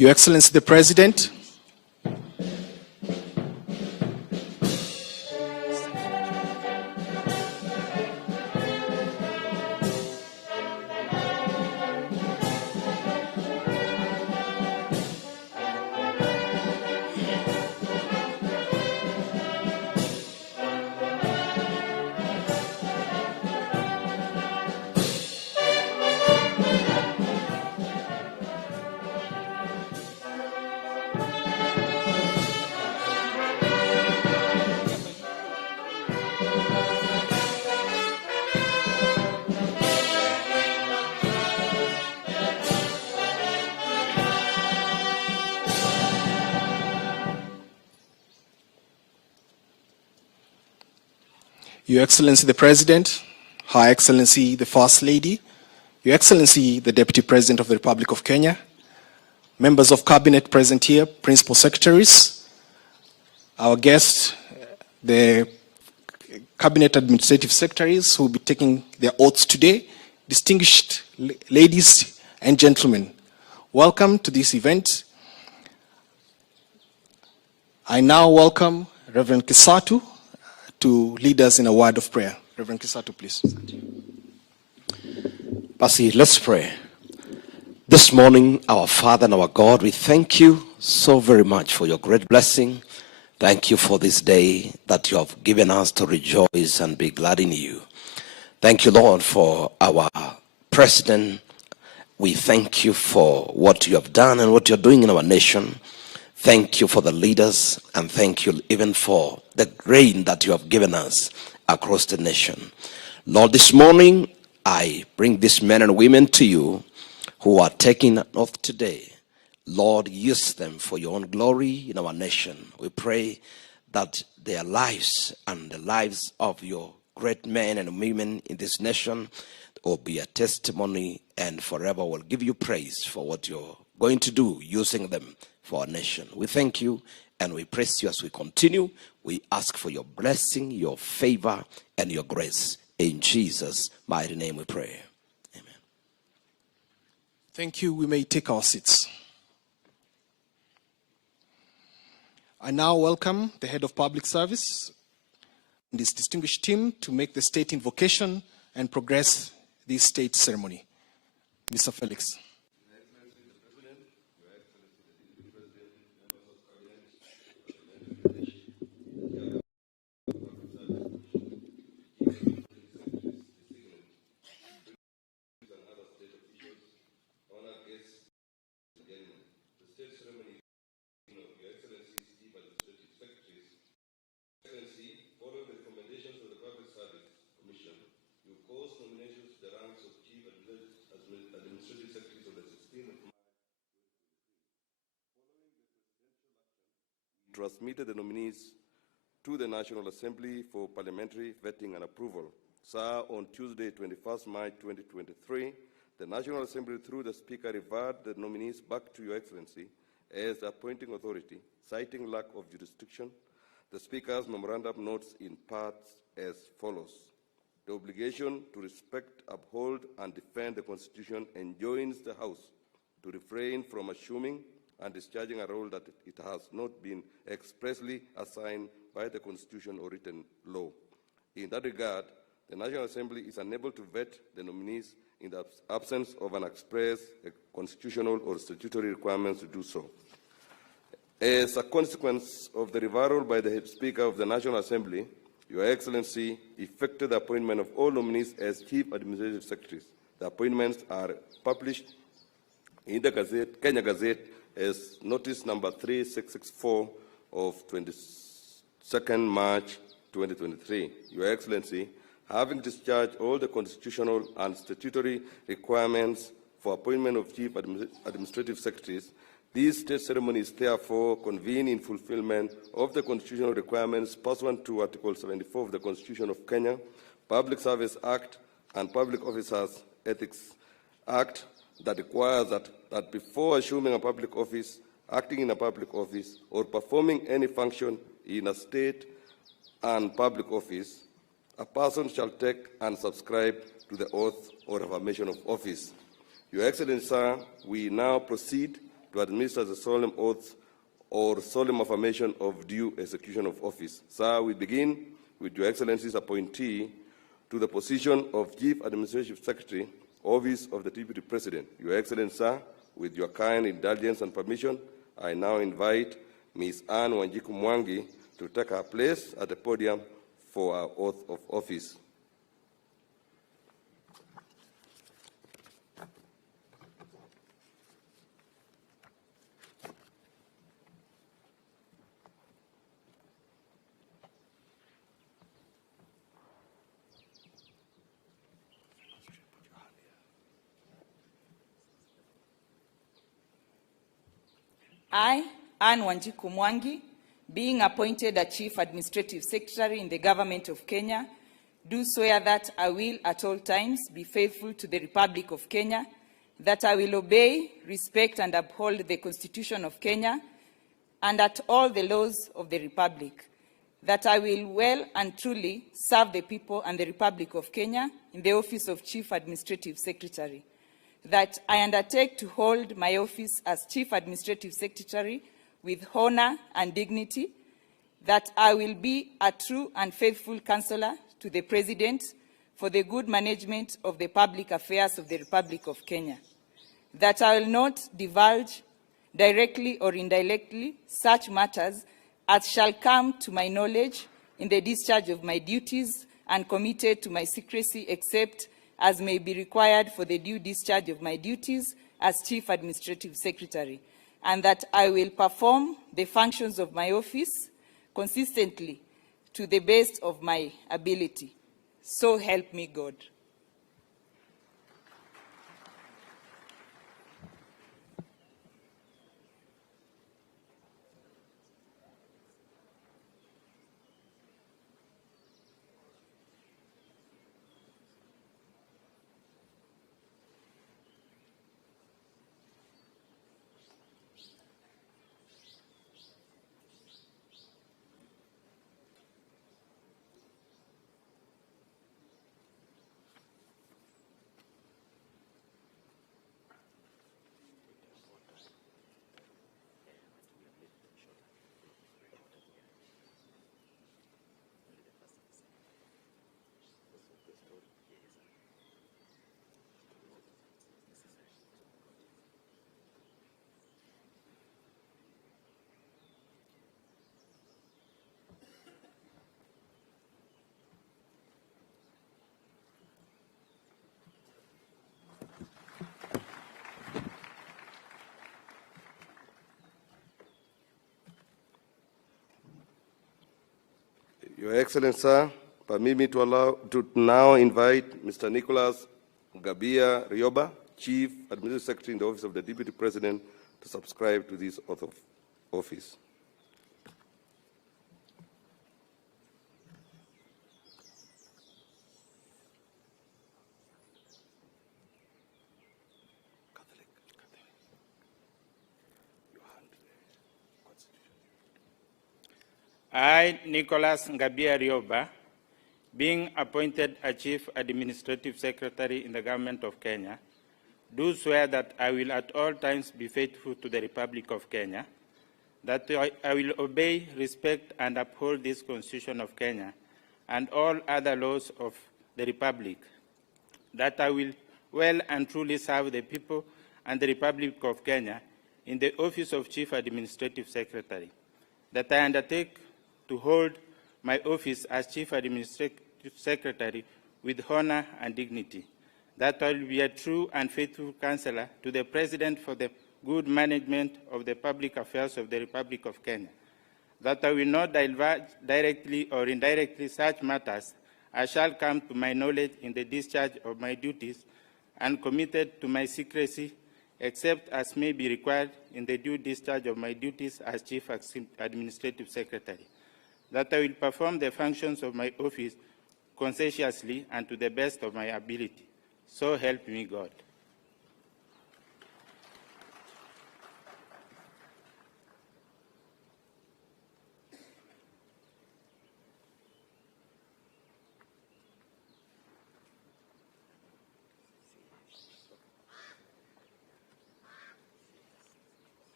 Your Excellency the President, Your Excellency the President, Her Excellency the First Lady, Your Excellency the Deputy President of the Republic of Kenya, members of Cabinet present here, Principal Secretaries, our guests, the Cabinet Administrative Secretaries who will be taking their oaths today, distinguished ladies and gentlemen, welcome to this event. I now welcome Reverend Kisatu to lead us in a word of prayer. Reverend Kisatu, please. Basi, let's pray. This morning, our Father and our God, we thank you so very much for your great blessing. Thank you for this day that you have given us to rejoice and be glad in you. Thank you, Lord, for our President. We thank you for what you have done and what you're doing in our nation. Thank you for the leaders, and thank you even for the rain that you have given us across the nation. Lord, this morning, I bring these men and women to you who are taking an oath today. Lord, use them for your own glory in our nation. We pray that their lives and the lives of your great men and women in this nation will be a testimony, and forever will give you praise for what you're going to do using them for our nation. We thank you and we praise you as we continue. We ask for your blessing, your favor, and your grace. In Jesus' mighty name we pray. Amen. Thank you. We may take our seats. I now welcome the Head of Public Service and his distinguished team to make the state invocation and progress this state ceremony. Mr. Felix. Transmitted the nominees to the National Assembly for parliamentary vetting and approval. Sir, on Tuesday, 21st March 2023, the National Assembly, through the Speaker, referred the nominees back to Your Excellency as the appointing authority, citing lack of jurisdiction. The Speaker's memorandum notes in parts as follows. The obligation to respect, uphold, and defend the Constitution enjoins the House to refrain from assuming and discharging a role that it has not been expressly assigned by the Constitution or written law. In that regard, the National Assembly is unable to vet the nominees in the absence of an express constitutional or statutory requirements to do so. As a consequence of the referral by the Speaker of the National Assembly, Your Excellency effected the appointment of all nominees as Chief Administrative Secretaries. The appointments are published in the Gazette, Kenya Gazette, as notice number 3664 of 22nd March 2023. Your Excellency, having discharged all the constitutional and statutory requirements for appointment of Chief Administrative Secretaries, this state ceremony is therefore convened in fulfillment of the constitutional requirements pursuant to Article 74 of the Constitution of Kenya, Public Service Act, and Public Officers Ethics Act, that requires that before assuming a public office, acting in a public office, or performing any function in a state and public office, a person shall take and subscribe to the oath or affirmation of office. Your Excellency, sir, we now proceed to administer the solemn oath or solemn affirmation of due execution of office. Sir, we begin with Your Excellency's appointee to the position of Chief Administrative Secretary, Office of the Deputy President. Your Excellency, sir, with your kind indulgence and permission, I now invite Ms. Anne Wanjiku Mwangi to take her place at the podium for our oath of office. I, Anne Wanjiku Mwangi, being appointed a Chief Administrative Secretary in the Government of Kenya, do swear that I will at all times be faithful to the Republic of Kenya, that I will obey, respect, and uphold the Constitution of Kenya, and at all the laws of the Republic, that I will well and truly serve the people and the Republic of Kenya in the office of Chief Administrative Secretary, that I undertake to hold my office as Chief Administrative Secretary with honor and dignity, that I will be a true and faithful counselor to the President for the good management of the public affairs of the Republic of Kenya, that I will not divulge directly or indirectly such matters as shall come to my knowledge in the discharge of my duties and committed to my secrecy except as may be required for the due discharge of my duties as Chief Administrative Secretary, and that I will perform the functions of my office consistently to the best of my ability. So help me God. Your Excellency, sir, permit me to now invite Mr. Nicholas Ngabia Rioba, Chief Administrative Secretary in the Office of the Deputy President, to subscribe to this oath of office. I, Nicholas Ngabia Rioba, being appointed a Chief Administrative Secretary in the Government of Kenya, do swear that I will at all times be faithful to the Republic of Kenya, that I will obey, respect, and uphold this Constitution of Kenya and all other laws of the Republic, that I will well and truly serve the people and the Republic of Kenya in the office of Chief Administrative Secretary, that I undertake to hold my office as Chief Administrative Secretary with honor and dignity, that I will be a true and faithful counselor to the President for the good management of the public affairs of the Republic of Kenya, that I will not divulge directly or indirectly such matters as shall come to my knowledge in the discharge of my duties and committed to my secrecy except as may be required in the due discharge of my duties as Chief Administrative Secretary, that I will perform the functions of my office conscientiously and to the best of my ability. So help me God.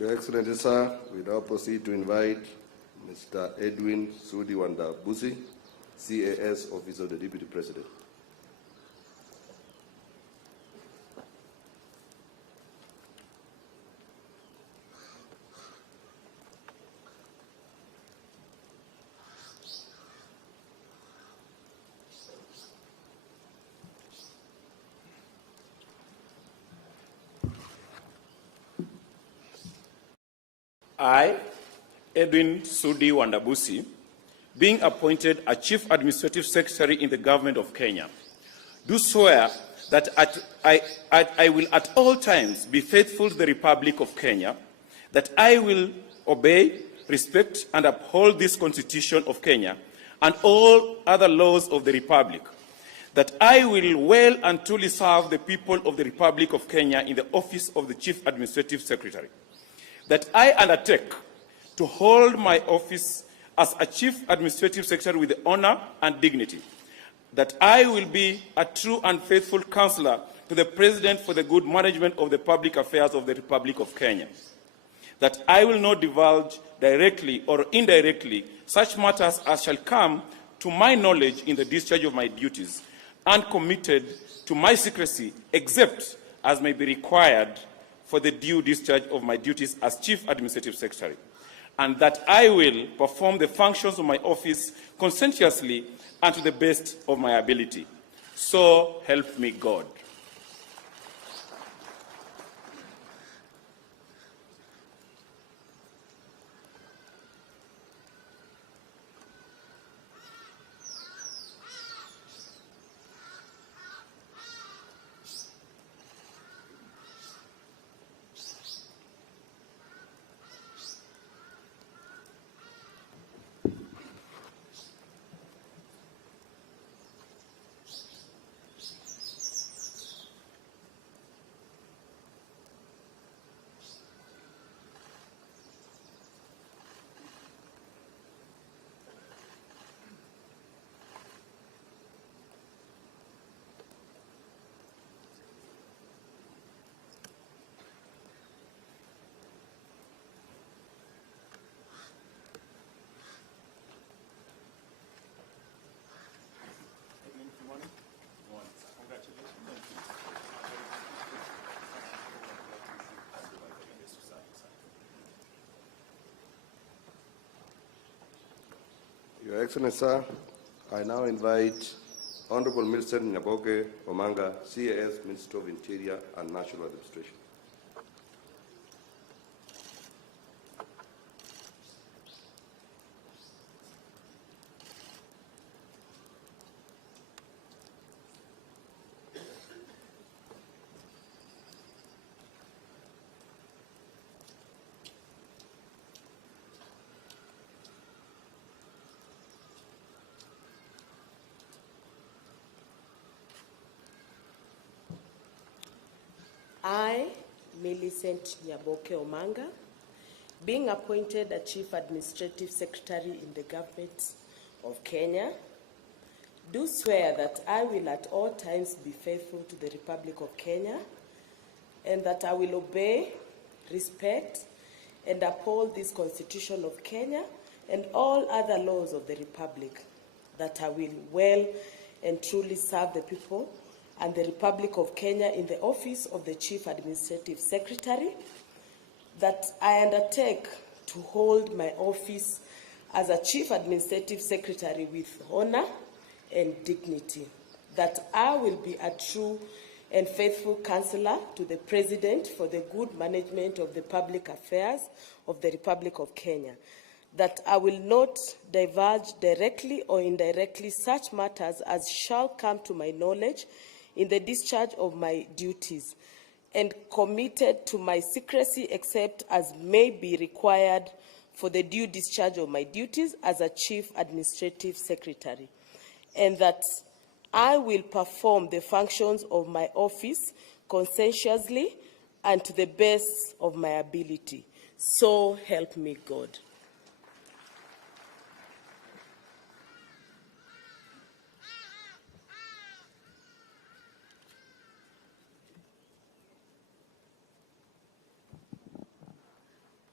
Your Excellency, sir, we now proceed to invite Mr. Edwin Sudi Wandabusi, CAS Office of the Deputy President. I, Edwin Sudi Wandabusi, being appointed a Chief Administrative Secretary in the Government of Kenya, do swear that I will at all times be faithful to the Republic of Kenya, that I will obey, respect, and uphold this Constitution of Kenya and all other laws of the Republic, that I will well and truly serve the people of the Republic of Kenya in the office of the Chief Administrative Secretary, that I undertake to hold my office as a Chief Administrative Secretary with honor and dignity, that I will be a true and faithful counselor to the President for the good management of the public affairs of the Republic of Kenya, that I will not divulge directly or indirectly such matters as shall come to my knowledge in the discharge of my duties, and committed to my secrecy except as may be required for the due discharge of my duties as Chief Administrative Secretary, and that I will perform the functions of my office conscientiously and to the best of my ability. So help me God. Your Excellency, sir, I now invite Honorable Millicent Nyaboke Omanga, CAS, Minister of Interior and National Administration. I, Millicent Nyaboke Omanga, being appointed a Chief Administrative Secretary in the Government of Kenya, do swear that I will at all times be faithful to the Republic of Kenya, and that I will obey, respect, and uphold this Constitution of Kenya and all other laws of the Republic, that I will well and truly serve the people and the Republic of Kenya in the office of the Chief Administrative Secretary, that I undertake to hold my office as a Chief Administrative Secretary with honor and dignity, that I will be a true and faithful counselor to the President for the good management of the public affairs of the Republic of Kenya, that I will not divulge directly or indirectly such matters as shall come to my knowledge in the discharge of my duties, and committed to my secrecy except as may be required for the due discharge of my duties as a Chief Administrative Secretary, and that I will perform the functions of my office conscientiously and to the best of my ability. So help me God.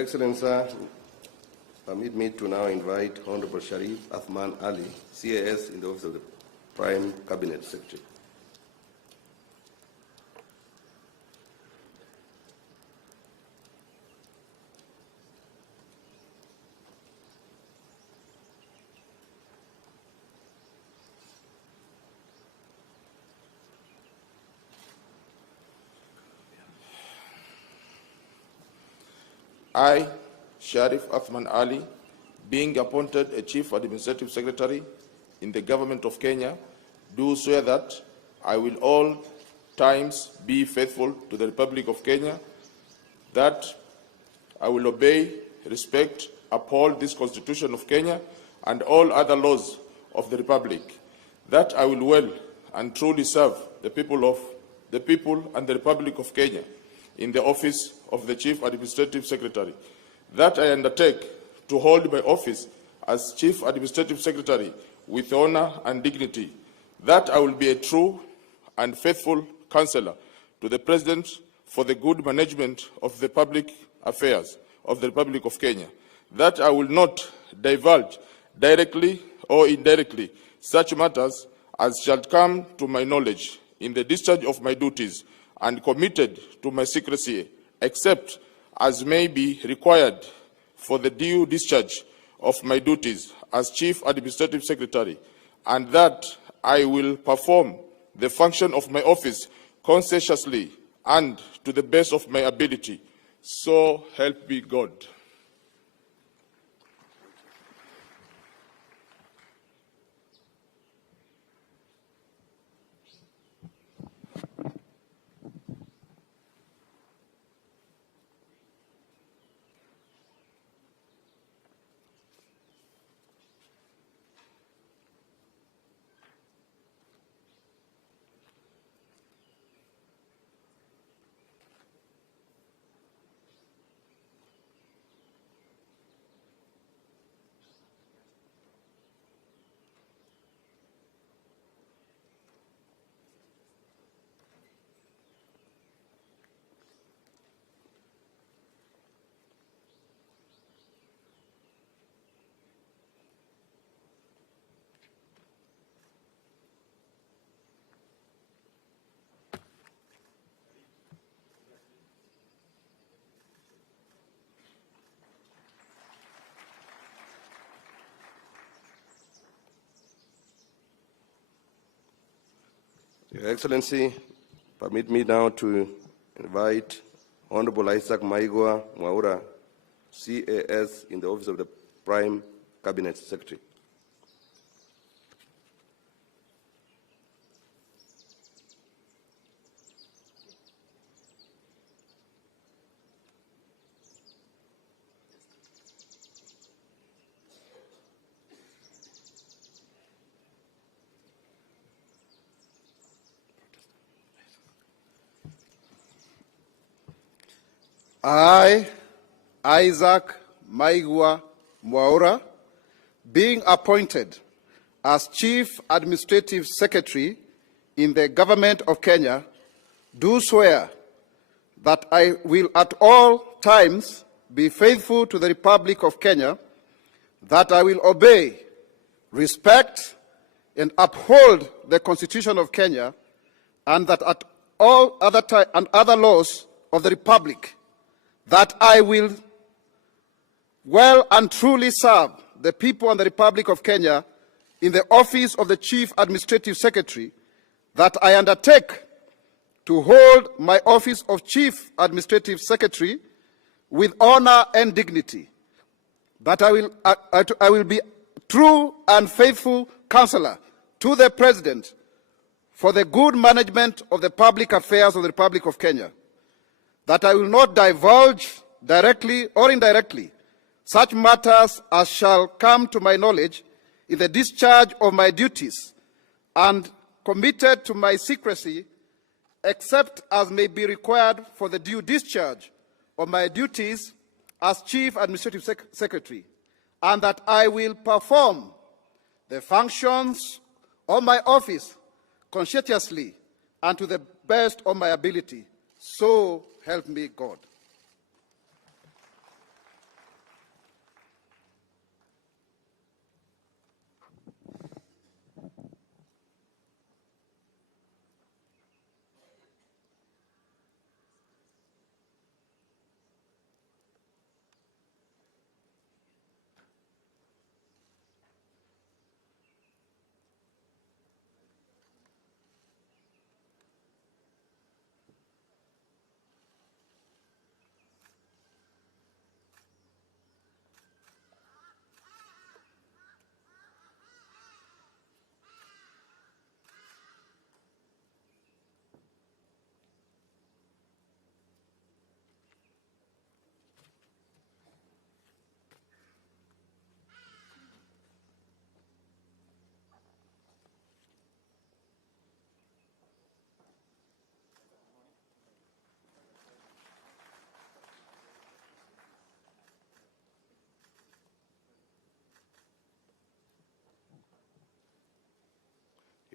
Excellency, permit me to now invite Honorable Sharif Athman Ali, CAS in the Office of the Prime Cabinet Secretary. I, Sharif Athman Ali, being appointed a Chief Administrative Secretary in the Government of Kenya, do swear that I will all times be faithful to the Republic of Kenya, that I will obey, respect, uphold this Constitution of Kenya and all other laws of the Republic, that I will well and truly serve the people and the Republic of Kenya in the office of the Chief Administrative Secretary, that I undertake to hold my office as Chief Administrative Secretary with honor and dignity, that I will be a true and faithful counselor to the President for the good management of the public affairs of the Republic of Kenya, that I will not divulge directly or indirectly such matters as shall come to my knowledge in the discharge of my duties and committed to my secrecy, except as may be required for the due discharge of my duties as Chief Administrative Secretary, and that I will perform the function of my office conscientiously and to the best of my ability. So help me God. Your Excellency, permit me now to invite Honorable Isaac Maigwa Mwaura, CAS in the Office of the Prime Cabinet Secretary. I, Isaac Maigwa Mwaura, being appointed as Chief Administrative Secretary in the Government of Kenya, do swear that I will at all times be faithful to the Republic of Kenya, that I will obey, respect, and uphold the Constitution of Kenya, and that at all other laws of the Republic, that I will well and truly serve the people and the Republic of Kenya in the office of the Chief Administrative Secretary, that I undertake to hold my office of Chief Administrative Secretary with honor and dignity, that I will be true and faithful counselor to the President for the good management of the public affairs of the Republic of Kenya, that I will not divulge directly or indirectly such matters as shall come to my knowledge in the discharge of my duties, and committed to my secrecy, except as may be required for the due discharge of my duties as Chief Administrative Secretary, and that I will perform the functions of my office conscientiously and to the best of my ability. So help me God.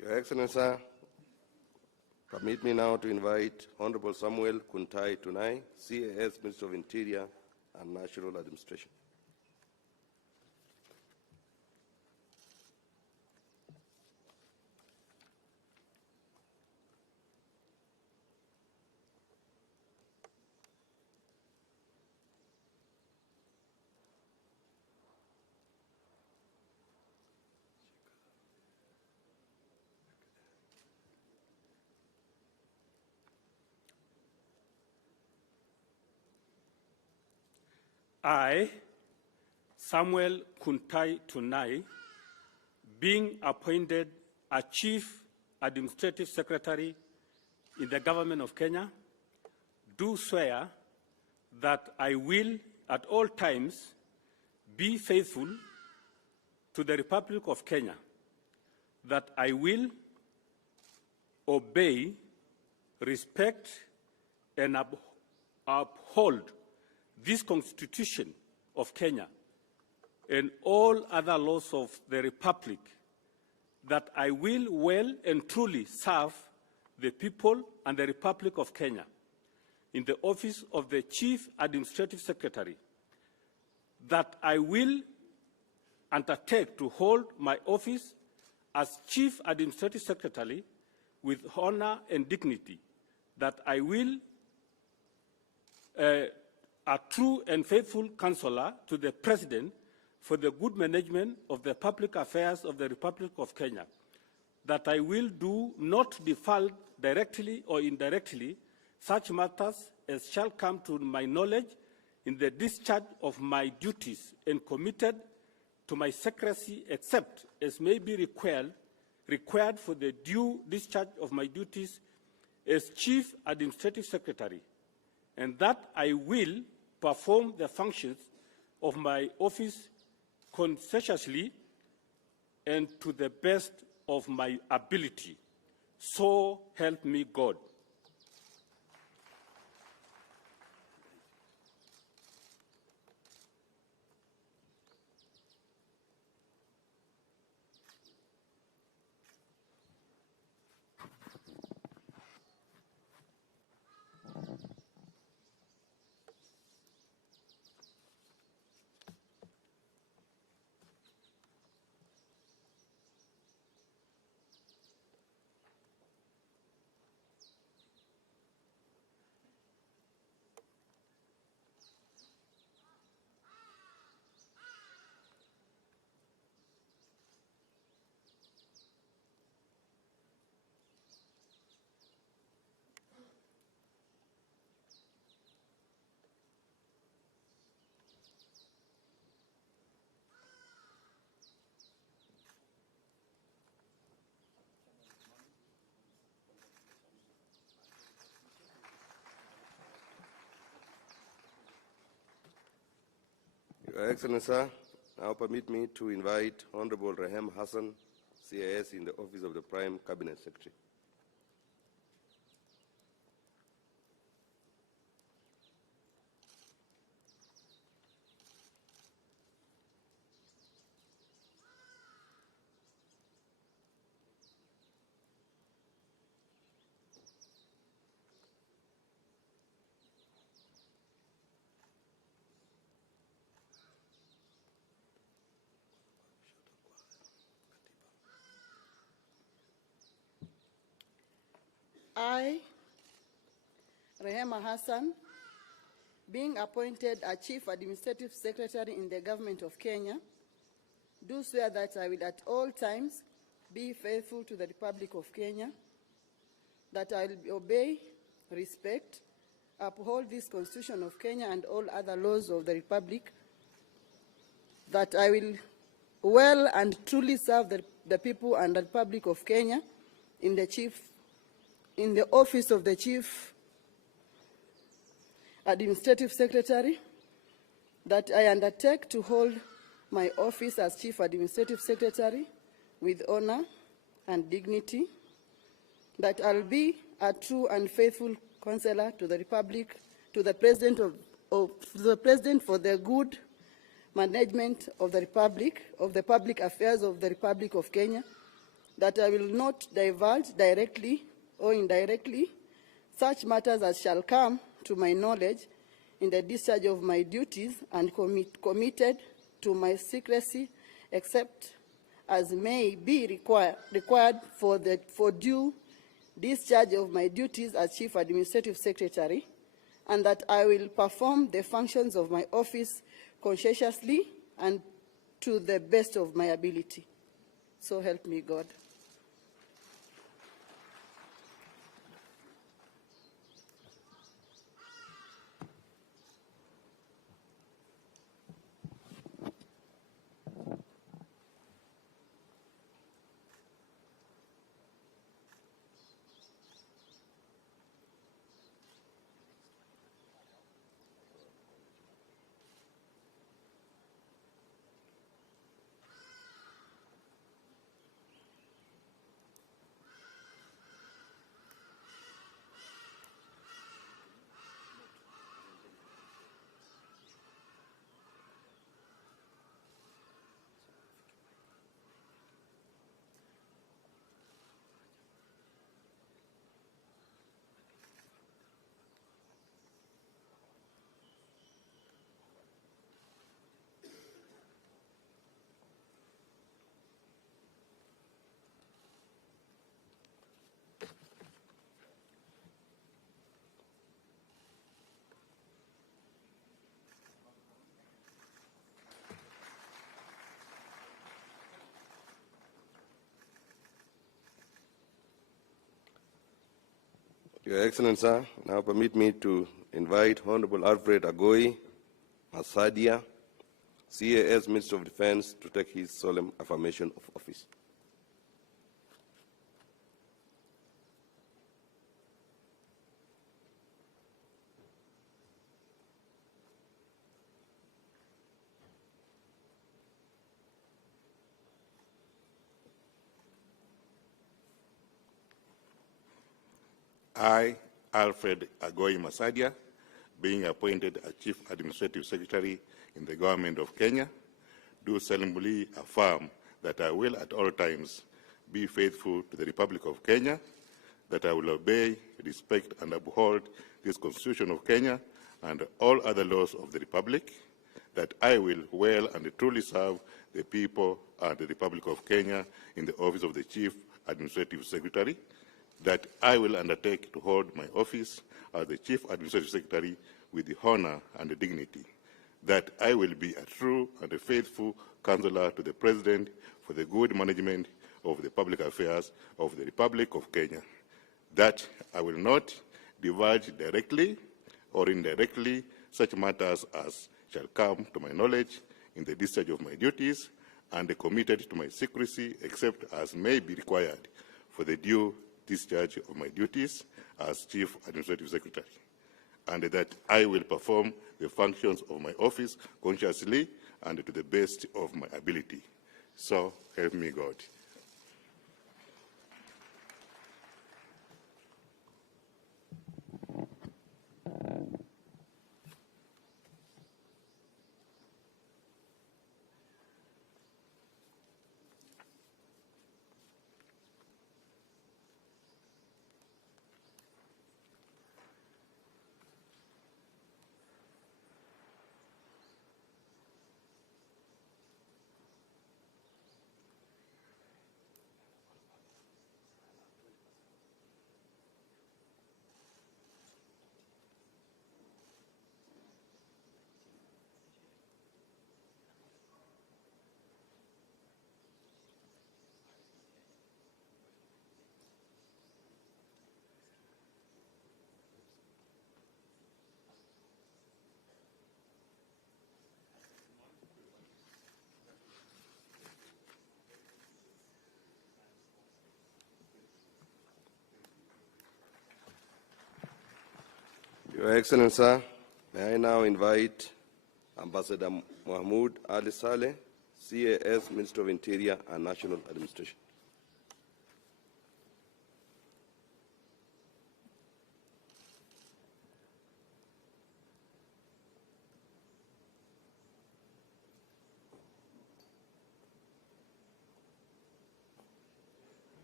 Your Excellency, permit me now to invite Honorable Samuel Kuntai Tunai, CAS, Minister of Interior and National Administration. I, Samuel Kuntai Tunai, being appointed a Chief Administrative Secretary in the Government of Kenya, do swear that I will at all times be faithful to the Republic of Kenya, that I will obey, respect, and uphold this Constitution of Kenya and all other laws of the Republic, that I will well and truly serve the people and the Republic of Kenya in the office of the Chief Administrative Secretary, that I will undertake to hold my office as Chief Administrative Secretary with honor and dignity, that I will a true and faithful counselor to the President for the good management of the public affairs of the Republic of Kenya, that I will do not default directly or indirectly such matters as shall come to my knowledge in the discharge of my duties, and committed to my secrecy except as may be required for the due discharge of my duties as Chief Administrative Secretary, and that I will perform the functions of my office conscientiously and to the best of my ability. So help me God. Your Excellency, now permit me to invite Honorable Rahem Hassan, CIS, in the office of the Prime Cabinet Secretary. I, Rehema Hassan, being appointed a Chief Administrative Secretary in the Government of Kenya, do swear that I will at all times be faithful to the Republic of Kenya, that I will obey, respect, uphold this Constitution of Kenya and all other laws of the Republic, that I will well and truly serve the people and the Republic of Kenya in the office of the Chief Administrative Secretary, that I undertake to hold my office as Chief Administrative Secretary with honor and dignity, that I'll be a true and faithful counselor to the Republic, to the President for the good management of the Republic, of the public affairs of the Republic of Kenya, that I will not divulge directly or indirectly such matters as shall come to my knowledge in the discharge of my duties, and committed to my secrecy, except as may be required for due discharge of my duties as Chief Administrative Secretary, and that I will perform the functions of my office conscientiously and to the best of my ability. So help me God. Your Excellency, sir, now permit me to invite Honorable Alfred Agoi Masadia, CAS Minister of Defense, to take his solemn affirmation of office. I, Alfred Agoi Masadia, being appointed as Chief Administrative Secretary in the Government of Kenya, do solemnly affirm that I will at all times be faithful to the Republic of Kenya, that I will obey, respect, and uphold this Constitution of Kenya and all other laws of the Republic, that I will well and truly serve the people and the Republic of Kenya in the office of the Chief Administrative Secretary, that I will undertake to hold my office as the Chief Administrative Secretary with the honor and the dignity, that I will be a true and a faithful counselor to the President for the good management of the public affairs of the Republic of Kenya, that I will not divulge directly or indirectly such matters as shall come to my knowledge in the discharge of my duties, and committed to my secrecy except as may be required for the due discharge of my duties as Chief Administrative Secretary, and that I will perform the functions of my office consciously and to the best of my ability. So help me God. Your Excellency, sir, may I now invite Ambassador Mahmoud Ali Saleh, CAS Minister of Interior and National Administration.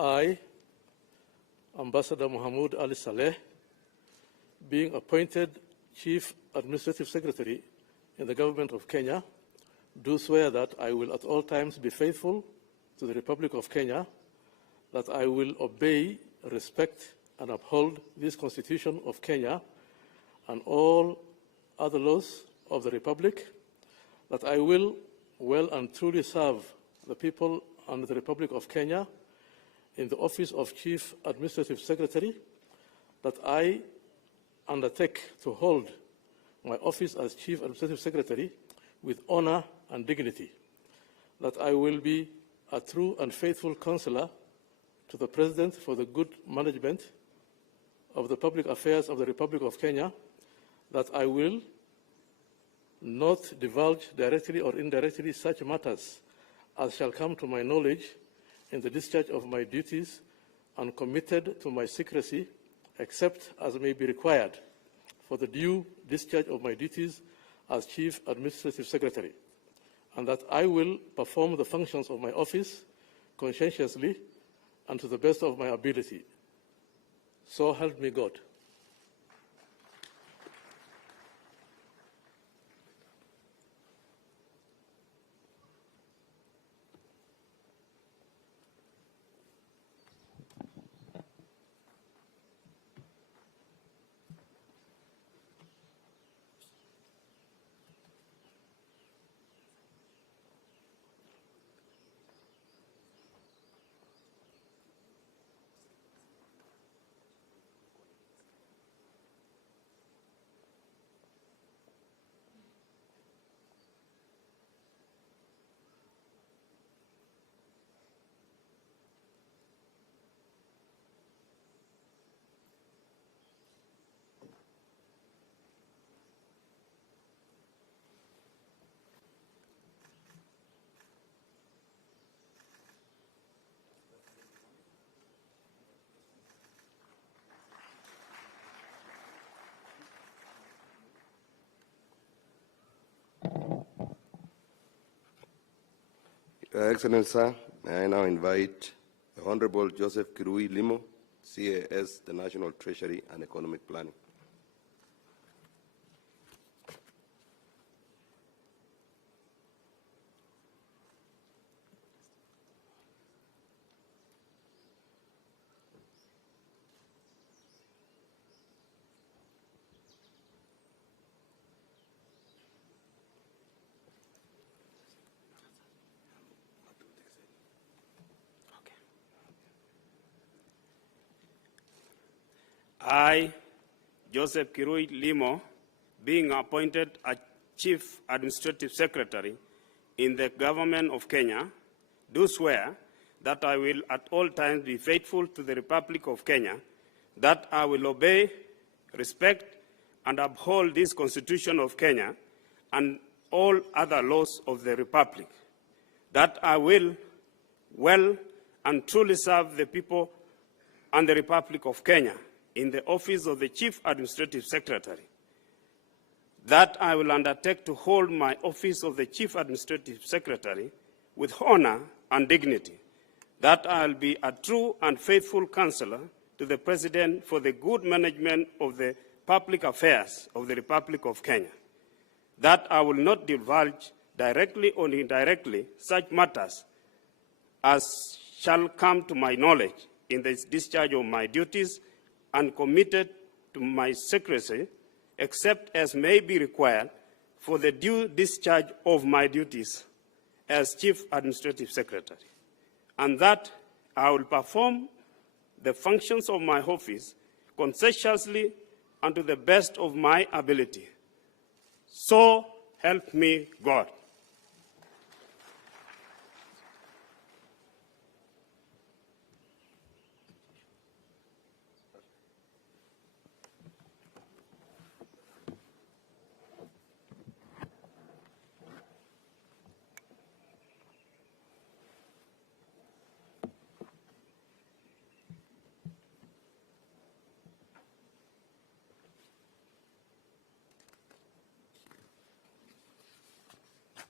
I, Ambassador Mohamud Ali Saleh, being appointed Chief Administrative Secretary in the Government of Kenya, do swear that I will at all times be faithful to the Republic of Kenya, that I will obey, respect, and uphold this Constitution of Kenya and all other laws of the Republic, that I will well and truly serve the people and the Republic of Kenya in the office of Chief Administrative Secretary, that I undertake to hold my office as Chief Administrative Secretary with honor and dignity, that I will be a true and faithful counselor to the President for the good management of the public affairs of the Republic of Kenya, that I will not divulge directly or indirectly such matters as shall come to my knowledge in the discharge of my duties, and committed to my secrecy, except as may be required for the due discharge of my duties as Chief Administrative Secretary, and that I will perform the functions of my office conscientiously and to the best of my ability. So help me God. Your Excellency, sir, may I now invite the Honorable Joseph Kirui Limo, CAS, the National Treasury and Economic Planning. I, Joseph Kirui Limo, being appointed a Chief Administrative Secretary in the Government of Kenya, do swear that I will at all times be faithful to the Republic of Kenya, that I will obey, respect, and uphold this Constitution of Kenya and all other laws of the Republic, that I will well and truly serve the people and the Republic of Kenya in the office of the Chief Administrative Secretary, that I will undertake to hold my office of the Chief Administrative Secretary with honor and dignity, that I will be a true and faithful counselor to the President for the good management of the public affairs of the Republic of Kenya, that I will not divulge directly or indirectly such matters as shall come to my knowledge in the discharge of my duties, and committed to my secrecy, except as may be required for the due discharge of my duties as Chief Administrative Secretary, and that I will perform the functions of my office conscientiously and to the best of my ability. So help me God.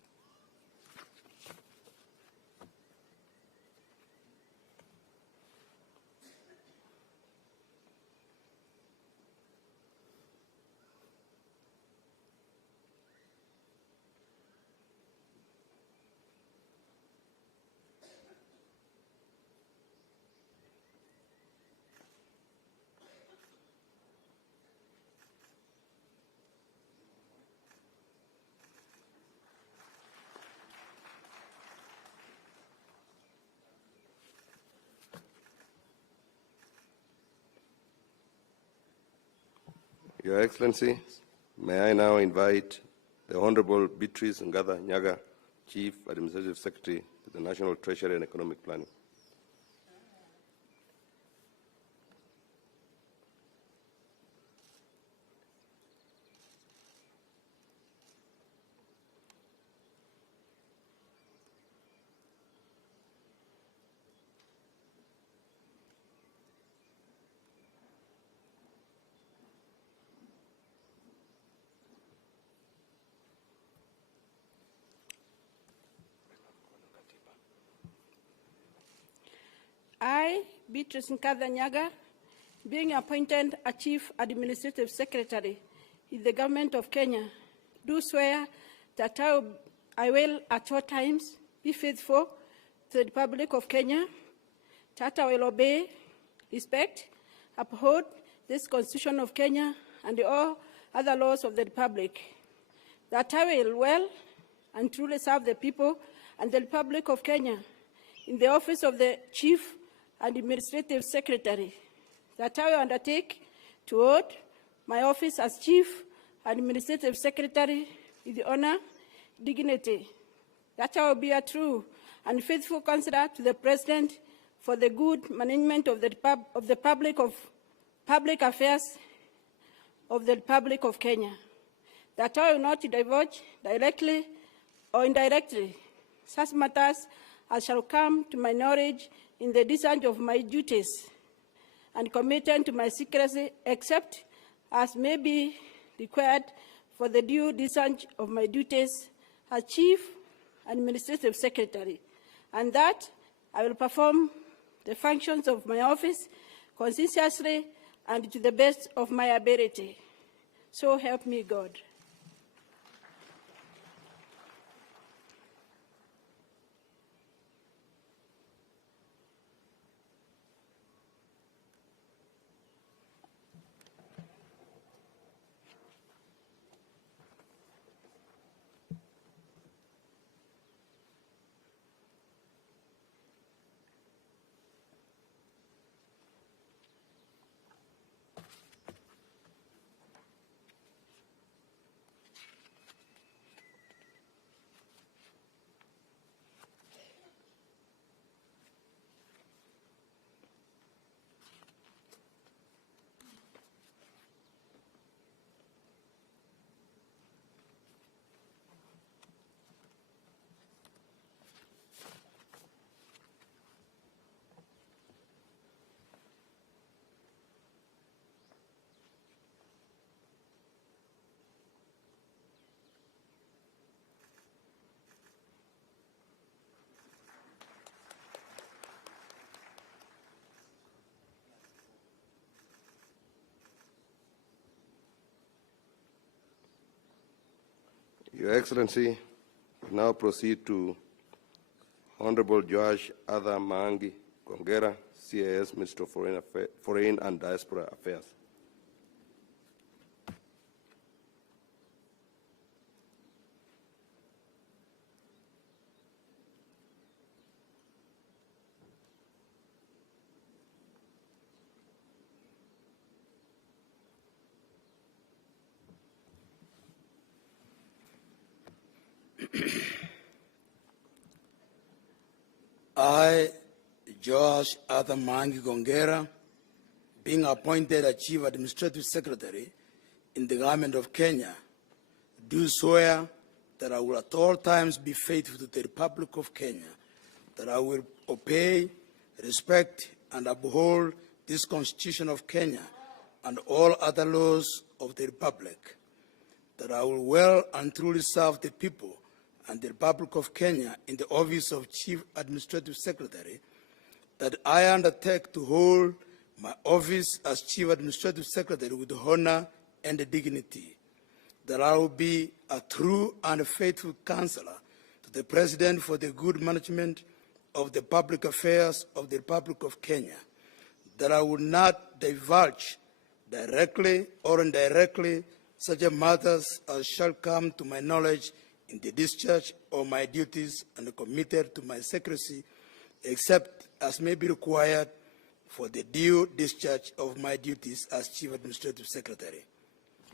Your Excellency, may I now invite the Honorable Beatrice Ngatha Nyaga, Chief Administrative Secretary to the National Treasury and Economic Planning. I, Beatrice Ngatha Nyaga, being appointed a Chief Administrative Secretary in the Government of Kenya, do swear that I will at all times be faithful to the Republic of Kenya, that I will obey, respect, uphold this Constitution of Kenya and all other laws of the Republic, that I will well and truly serve the people and the Republic of Kenya in the office of the Chief Administrative Secretary, that I will undertake to hold my office as Chief Administrative Secretary with the honor, dignity, that I will be a true and faithful counselor to the President for the good management of the public affairs of the Republic of Kenya, that I will not divulge directly or indirectly such matters as shall come to my knowledge in the discharge of my duties and committed to my secrecy, except as may be required for the due discharge of my duties as Chief Administrative Secretary, and that I will perform the functions of my office conscientiously and to the best of my ability. So help me God. Your Excellency, we now proceed to Honorable Joash Adha Maangi Gongera, CIS, Minister of Foreign and Diaspora Affairs. I, Joash Adha Maangi Gongera, being appointed a Chief Administrative Secretary in the Government of Kenya, do swear that I will at all times be faithful to the Republic of Kenya, that I will obey, respect, and uphold this Constitution of Kenya and all other laws of the Republic, that I will well and truly serve the people and the Republic of Kenya in the office of Chief Administrative Secretary, that I undertake to hold my office as Chief Administrative Secretary with honor and dignity, that I will be a true and faithful counselor to the President for the good management of the public affairs of the Republic of Kenya, that I will not divulge directly or indirectly such matters as shall come to my knowledge in the discharge of my duties and committed to my secrecy, except as may be required for the due discharge of my duties as Chief Administrative Secretary.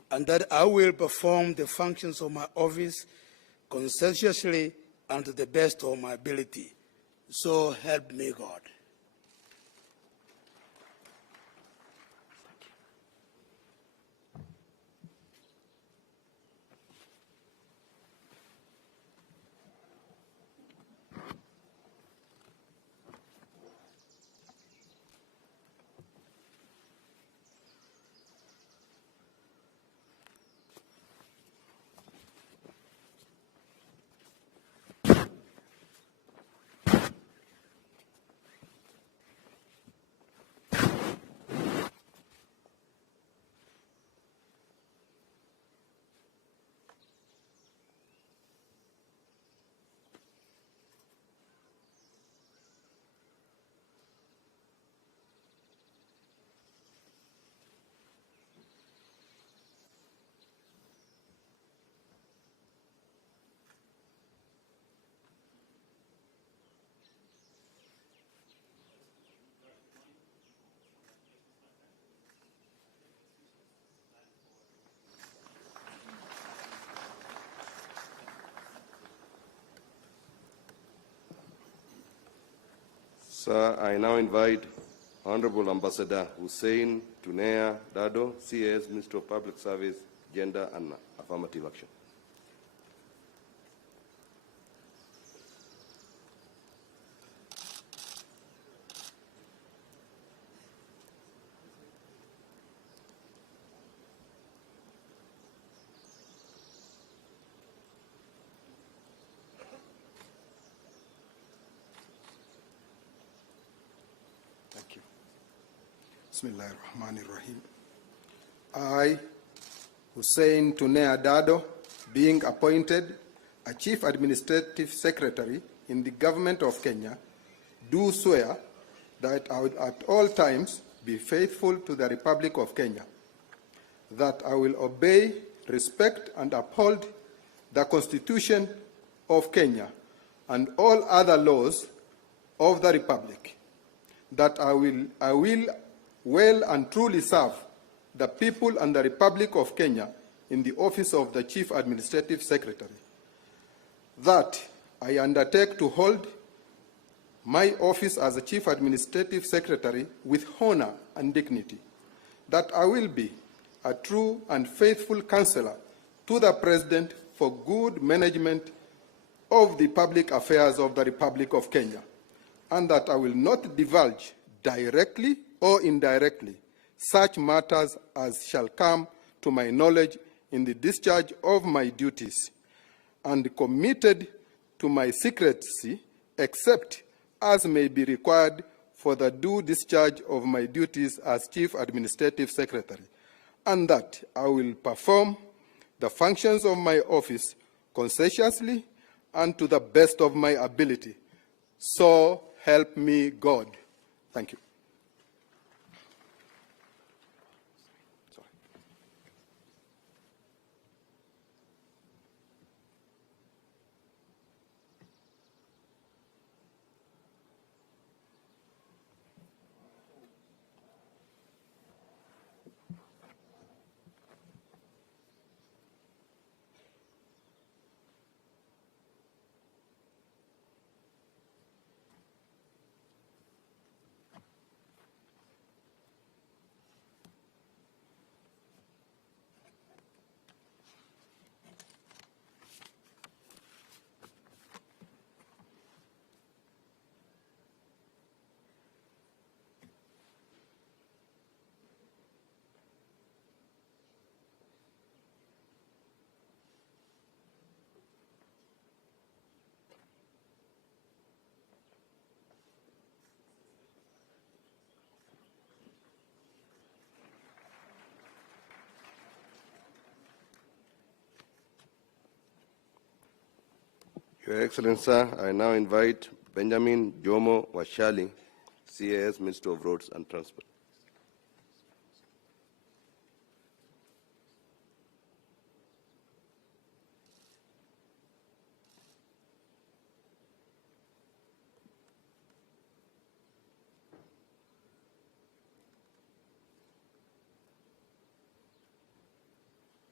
and that I will perform the functions of my office conscientiously and to the best of my ability. So help me God. Sir, I now invite Honorable Ambassador Hussein Tunea Dado, CAS, Minister of Public Service, Gender and Affirmative Action. Thank you. Bismillahir Rahmanir Rahim. I, Hussein Tunea Dado, being appointed a Chief Administrative Secretary in the Government of Kenya, do swear that I will at all times be faithful to the Republic of Kenya, that I will obey, respect, and uphold the Constitution of Kenya and all other laws of the Republic, that I will well and truly serve the people and the Republic of Kenya in the office of the Chief Administrative Secretary, that I undertake to hold my office as a Chief Administrative Secretary with honor and dignity, that I will be a true and faithful counselor to the President for good management of the public affairs of the Republic of Kenya, and that I will not divulge directly or indirectly such matters as shall come to my knowledge in the discharge of my duties, and committed to my secrecy except as may be required for the due discharge of my duties as Chief Administrative Secretary, and that I will perform the functions of my office conscientiously and to the best of my ability. So help me God. Thank you. Your Excellency, sir, I now invite Benjamin Jomo Washali, CAS, Minister of Roads and Transport.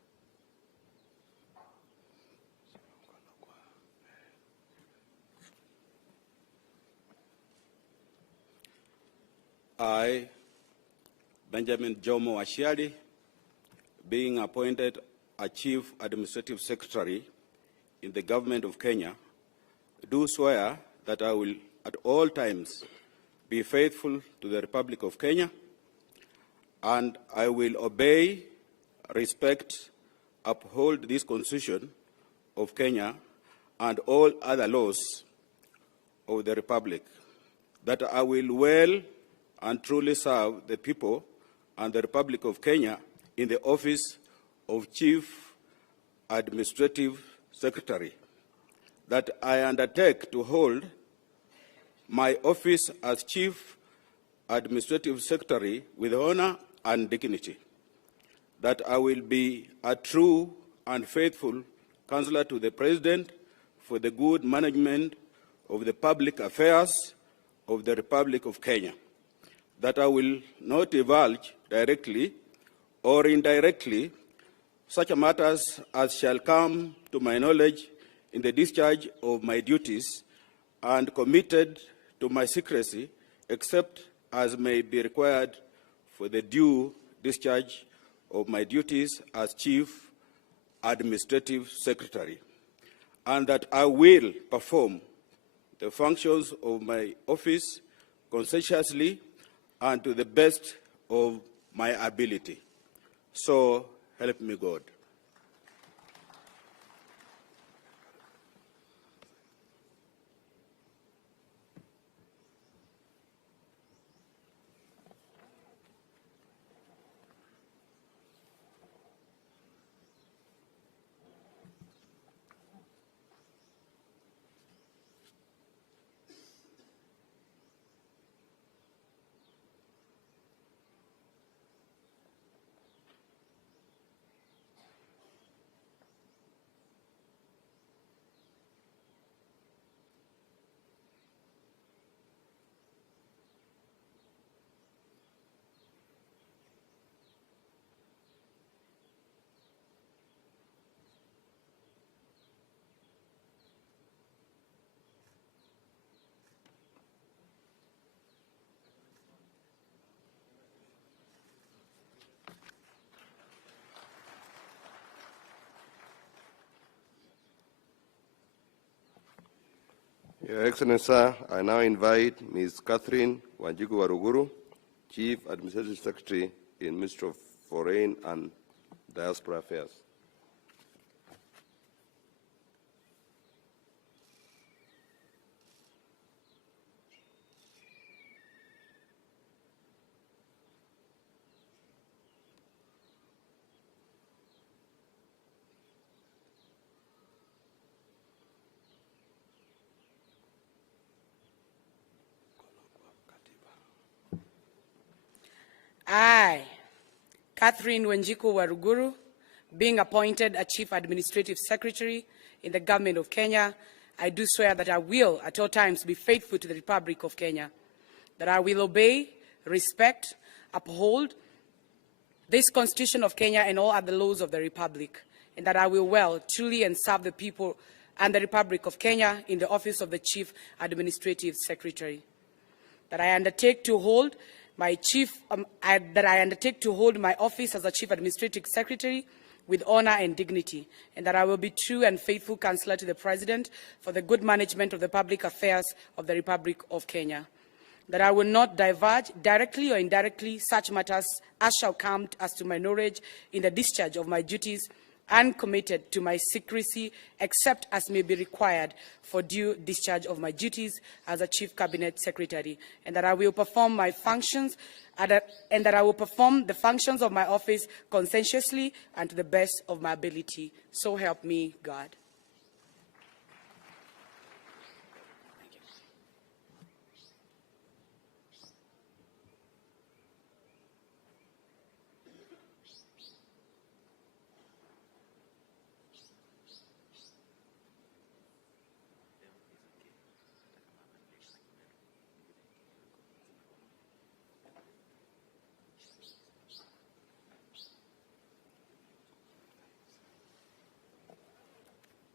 I, Benjamin Jomo Ashiali, being appointed a Chief Administrative Secretary in the Government of Kenya, do swear that I will at all times be faithful to the Republic of Kenya, and I will obey, respect, uphold this Constitution of Kenya and all other laws of the Republic, that I will well and truly serve the people and the Republic of Kenya in the office of Chief Administrative Secretary, that I undertake to hold my office as Chief Administrative Secretary with honor and dignity, that I will be a true and faithful counselor to the President for the good management of the public affairs of the Republic of Kenya, that I will not divulge directly or indirectly such matters as shall come to my knowledge in the discharge of my duties, and committed to my secrecy except as may be required for the due discharge of my duties as Chief Administrative Secretary, and that I will perform the functions of my office conscientiously and to the best of my ability. So help me God. Your Excellency, sir, I now invite Ms. Catherine Wanjiku Waruguru, Chief Administrative Secretary in Ministry of Foreign and Diaspora Affairs. I, Catherine Wanjiku Waruguru, being appointed a Chief Administrative Secretary in the Government of Kenya, I do swear that I will at all times be faithful to the Republic of Kenya, that I will obey, respect, uphold this Constitution of Kenya and all other laws of the Republic, and that I will well, truly, and serve the people and the Republic of Kenya in the office of the Chief Administrative Secretary, that I undertake to hold my office as a Chief Administrative Secretary with honor and dignity, and that I will be true and faithful counselor to the President for the good management of the public affairs of the Republic of Kenya, that I will not divulge directly or indirectly such matters as shall come as to my knowledge in the discharge of my duties, and committed to my secrecy except as may be required for due discharge of my duties as a Chief Cabinet Secretary, and that I will perform my functions and that I will perform the functions of my office conscientiously and to the best of my ability. So help me God.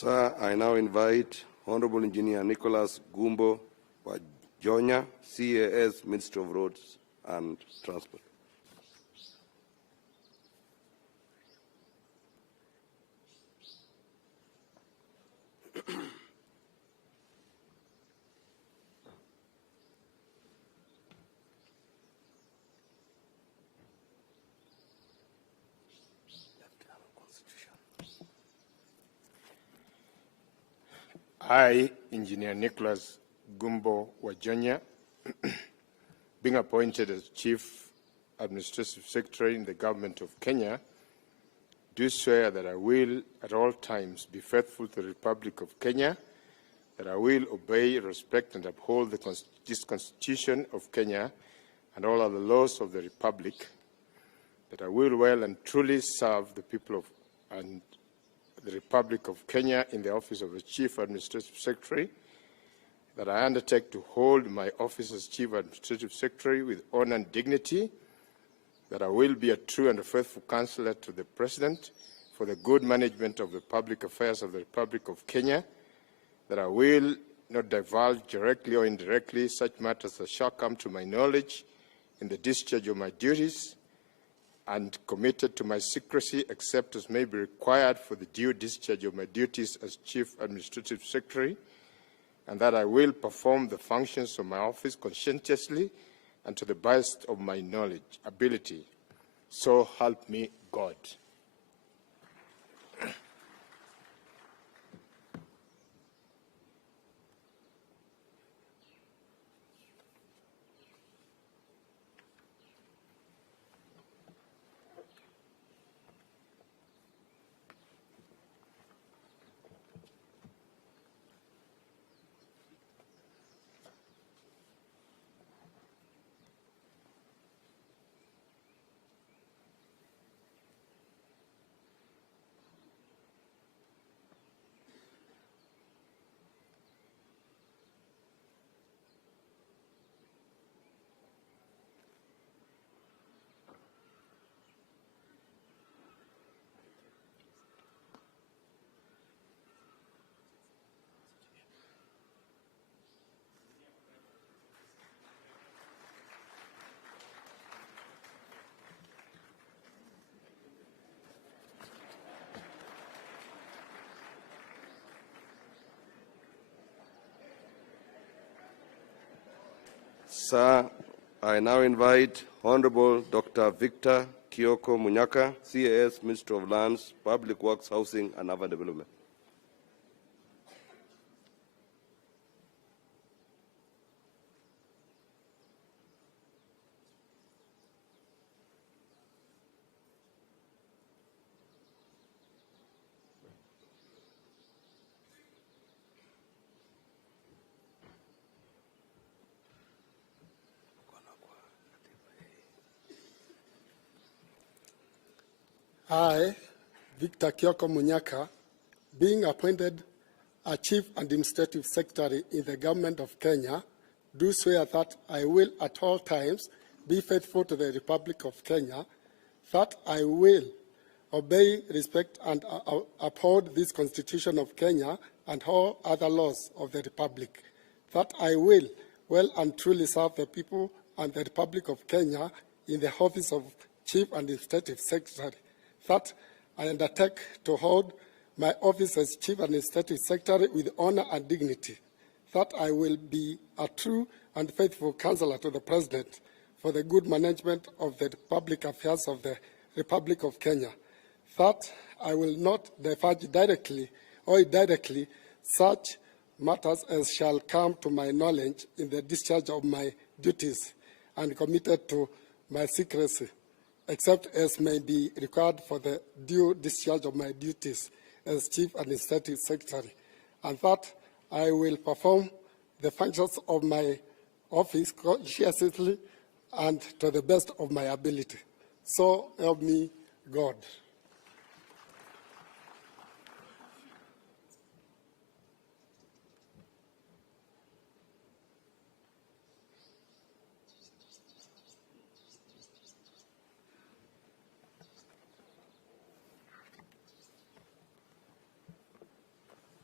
Sir, I now invite Honorable Engineer Nicholas Gumbo Wajonya, CAS, Minister of Roads and Transport. I, Engineer Nicholas Gumbo Wajonya, being appointed as Chief Administrative Secretary in the Government of Kenya, do swear that I will at all times be faithful to the Republic of Kenya, that I will obey, respect and uphold this Constitution of Kenya and all other laws of the Republic, that I will well and truly serve the people of and the Republic of Kenya in the office of the Chief Administrative Secretary, that I undertake to hold my office as Chief Administrative Secretary with honor and dignity, that I will be a true and a faithful counselor to the President for the good management of the public affairs of the Republic of Kenya, that I will not divulge directly or indirectly such matters as shall come to my knowledge in the discharge of my duties, and committed to my secrecy except as may be required for the due discharge of my duties as Chief Administrative Secretary, and that I will perform the functions of my office conscientiously and to the best of my knowledge, ability. So help me God. Sir, I now invite Honorable Dr. Victor Kioko Munyaka, CAS, Minister of Lands, Public Works, Housing and Urban Development. I, Victor Kioko Munyaka, being appointed a Chief Administrative Secretary in the Government of Kenya, do swear that I will at all times be faithful to the Republic of Kenya, that I will obey, respect, and uphold this Constitution of Kenya and all other laws of the Republic, that I will well and truly serve the people and the Republic of Kenya in the office of Chief Administrative Secretary, that I undertake to hold my office as Chief Administrative Secretary with honor and dignity, that I will be a true and faithful counselor to the President for the good management of the public affairs of the Republic of Kenya, that I will not divulge directly or indirectly such matters as shall come to my knowledge in the discharge of my duties, and committed to my secrecy, except as may be required for the due discharge of my duties as Chief Administrative Secretary, and that I will perform the functions of my office conscientiously and to the best of my ability. So help me God.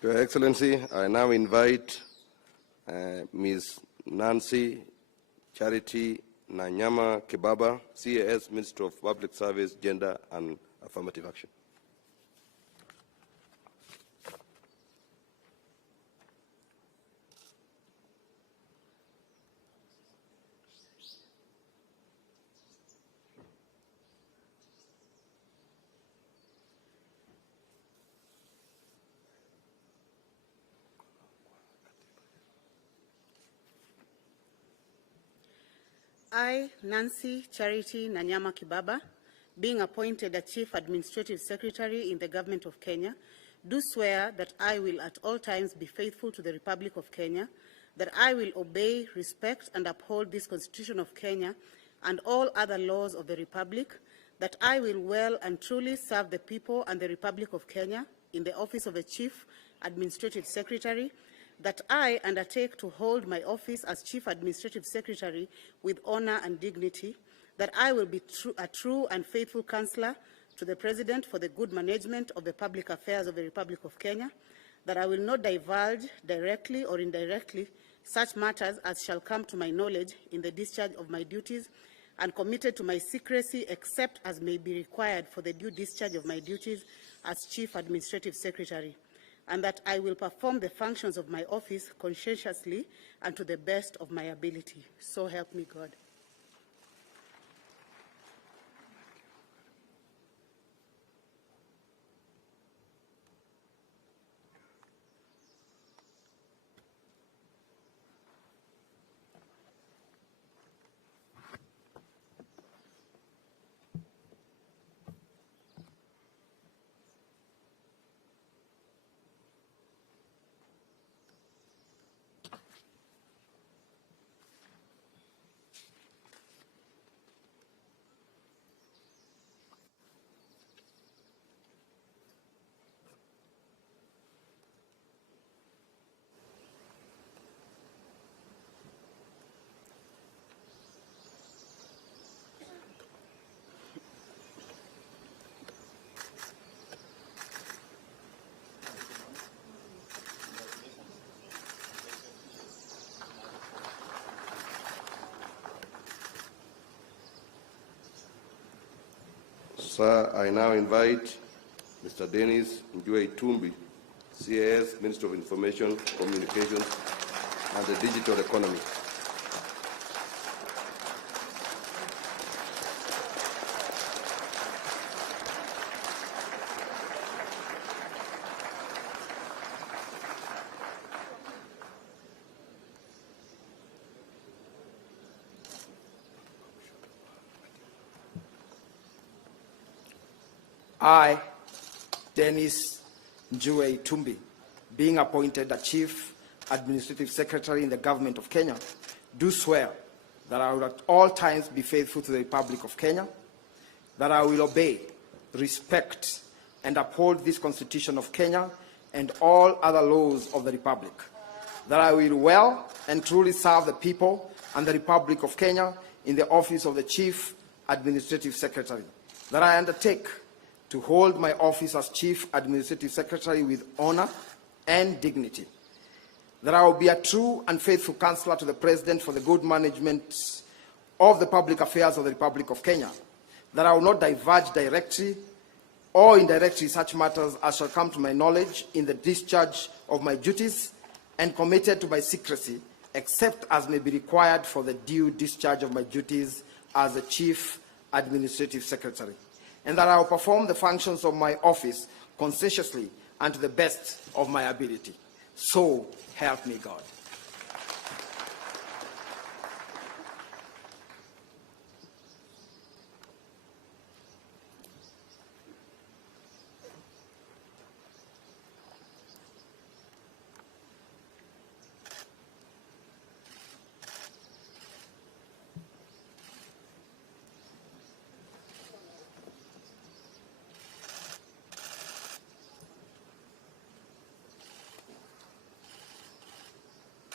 Your Excellency, I now invite Ms. Nancy Charity Nanyama Kibaba, CAS, Minister of Public Service, Gender and Affirmative Action. I, Nancy Charity Nanyama Kibaba, being appointed a Chief Administrative Secretary in the Government of Kenya, do swear that I will at all times be faithful to the Republic of Kenya, that I will obey, respect, and uphold this Constitution of Kenya and all other laws of the Republic, that I will well and truly serve the people and the Republic of Kenya in the office of the Chief Administrative Secretary, that I undertake to hold my office as Chief Administrative Secretary with honor and dignity, that I will be a true and faithful counselor to the President for the good management of the public affairs of the Republic of Kenya, that I will not divulge directly or indirectly such matters as shall come to my knowledge in the discharge of my duties, and committed to my secrecy except as may be required for the due discharge of my duties as Chief Administrative Secretary, and that I will perform the functions of my office conscientiously and to the best of my ability. So help me God. Sir, I now invite Mr. Dennis Njue Tumbi, CAS, Minister of Information, Communications, and the Digital Economy. I, Dennis Njue Tumbi, being appointed a Chief Administrative Secretary in the Government of Kenya, do swear that I will at all times be faithful to the Republic of Kenya, that I will obey, respect, and uphold this Constitution of Kenya and all other laws of the Republic, that I will well and truly serve the people and the Republic of Kenya in the office of the Chief Administrative Secretary, that I undertake to hold my office as Chief Administrative Secretary with honor and dignity, that I will be a true and faithful counselor to the President for the good management of the public affairs of the Republic of Kenya, that I will not divulge directly or indirectly such matters as shall come to my knowledge in the discharge of my duties, and committed to my secrecy except as may be required for the due discharge of my duties as the Chief Administrative Secretary, and that I will perform the functions of my office conscientiously and to the best of my ability. So help me God.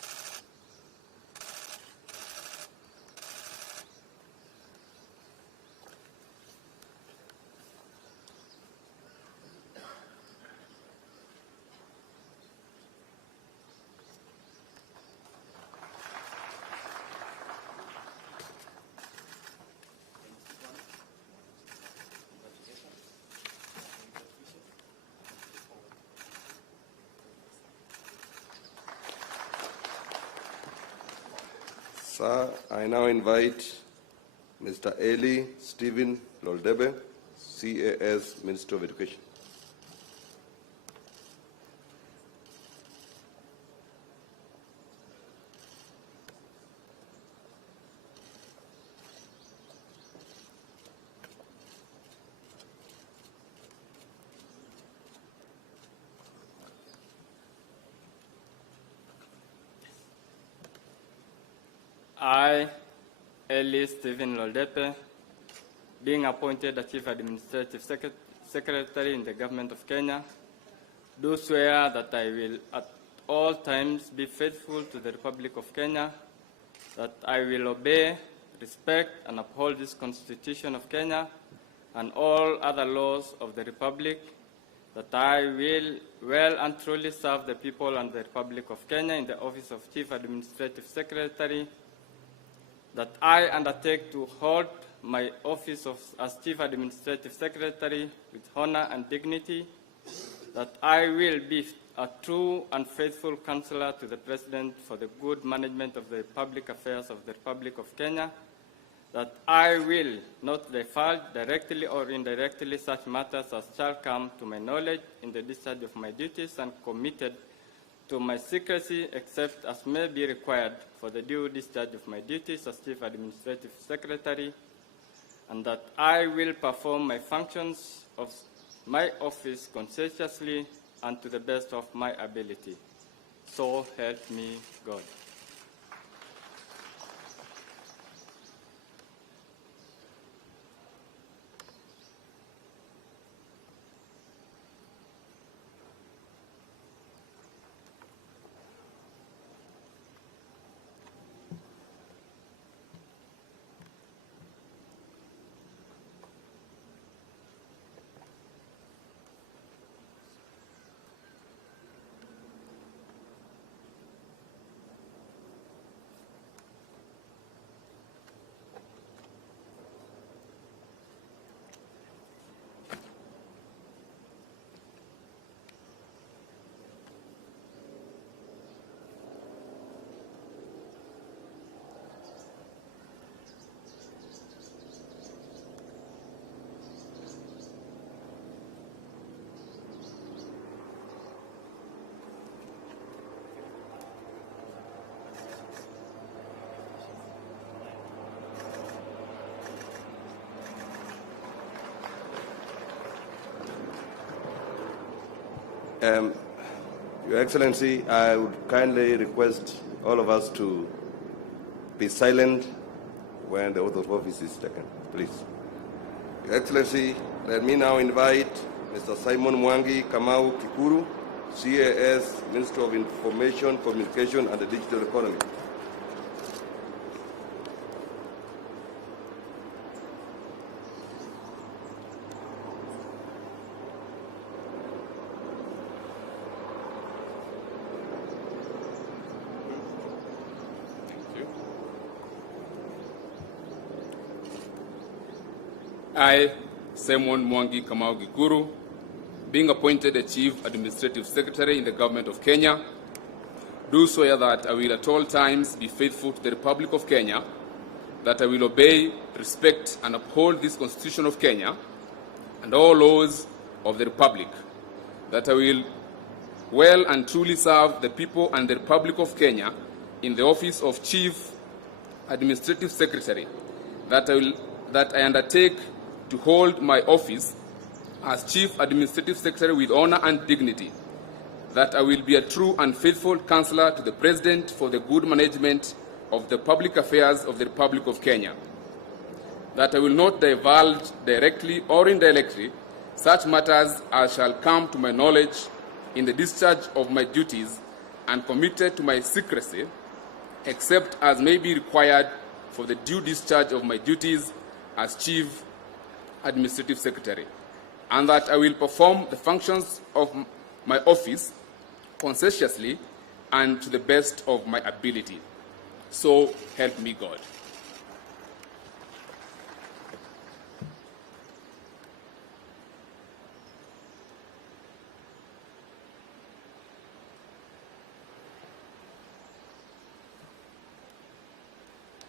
Sir, I now invite Mr. Eli Stephen Loldebe, CAS, Minister of Education. I, Eli Stephen Loldepe, being appointed the Chief Administrative Secretary in the Government of Kenya, do swear that I will at all times be faithful to the Republic of Kenya, that I will obey, respect, and uphold this Constitution of Kenya and all other laws of the Republic, that I will well and truly serve the people and the Republic of Kenya in the office of Chief Administrative Secretary, that I undertake to hold my office as Chief Administrative Secretary with honor and dignity, that I will be a true and faithful counselor to the President for the good management of the public affairs of the Republic of Kenya, that I will not divulge directly or indirectly such matters as shall come to my knowledge in the discharge of my duties, and committed to my secrecy except as may be required for the due discharge of my duties as Chief Administrative Secretary, and that I will perform my functions of my office conscientiously and to the best of my ability. So help me God. Your Excellency, I would kindly request all of us to be silent when the oath of office is taken, please. Your Excellency, let me now invite Mr. Simon Mwangi Kamau Kikuru, CAS, Minister of Information, Communication and the Digital Economy. I, Simon Mwangi Kamau Gikuru, being appointed the Chief Administrative Secretary in the Government of Kenya, do swear that I will at all times be faithful to the Republic of Kenya, that I will obey, respect, and uphold this Constitution of Kenya and all laws of the Republic, that I will well and truly serve the people and the Republic of Kenya in the office of Chief Administrative Secretary, that I undertake to hold my office as Chief Administrative Secretary with honor and dignity, that I will be a true and faithful counselor to the President for the good management of the public affairs of the Republic of Kenya, that I will not divulge directly or indirectly such matters as shall come to my knowledge in the discharge of my duties, and committed to my secrecy except as may be required for the due discharge of my duties as Chief Administrative Secretary, and that I will perform the functions of my office conscientiously and to the best of my ability. So help me God.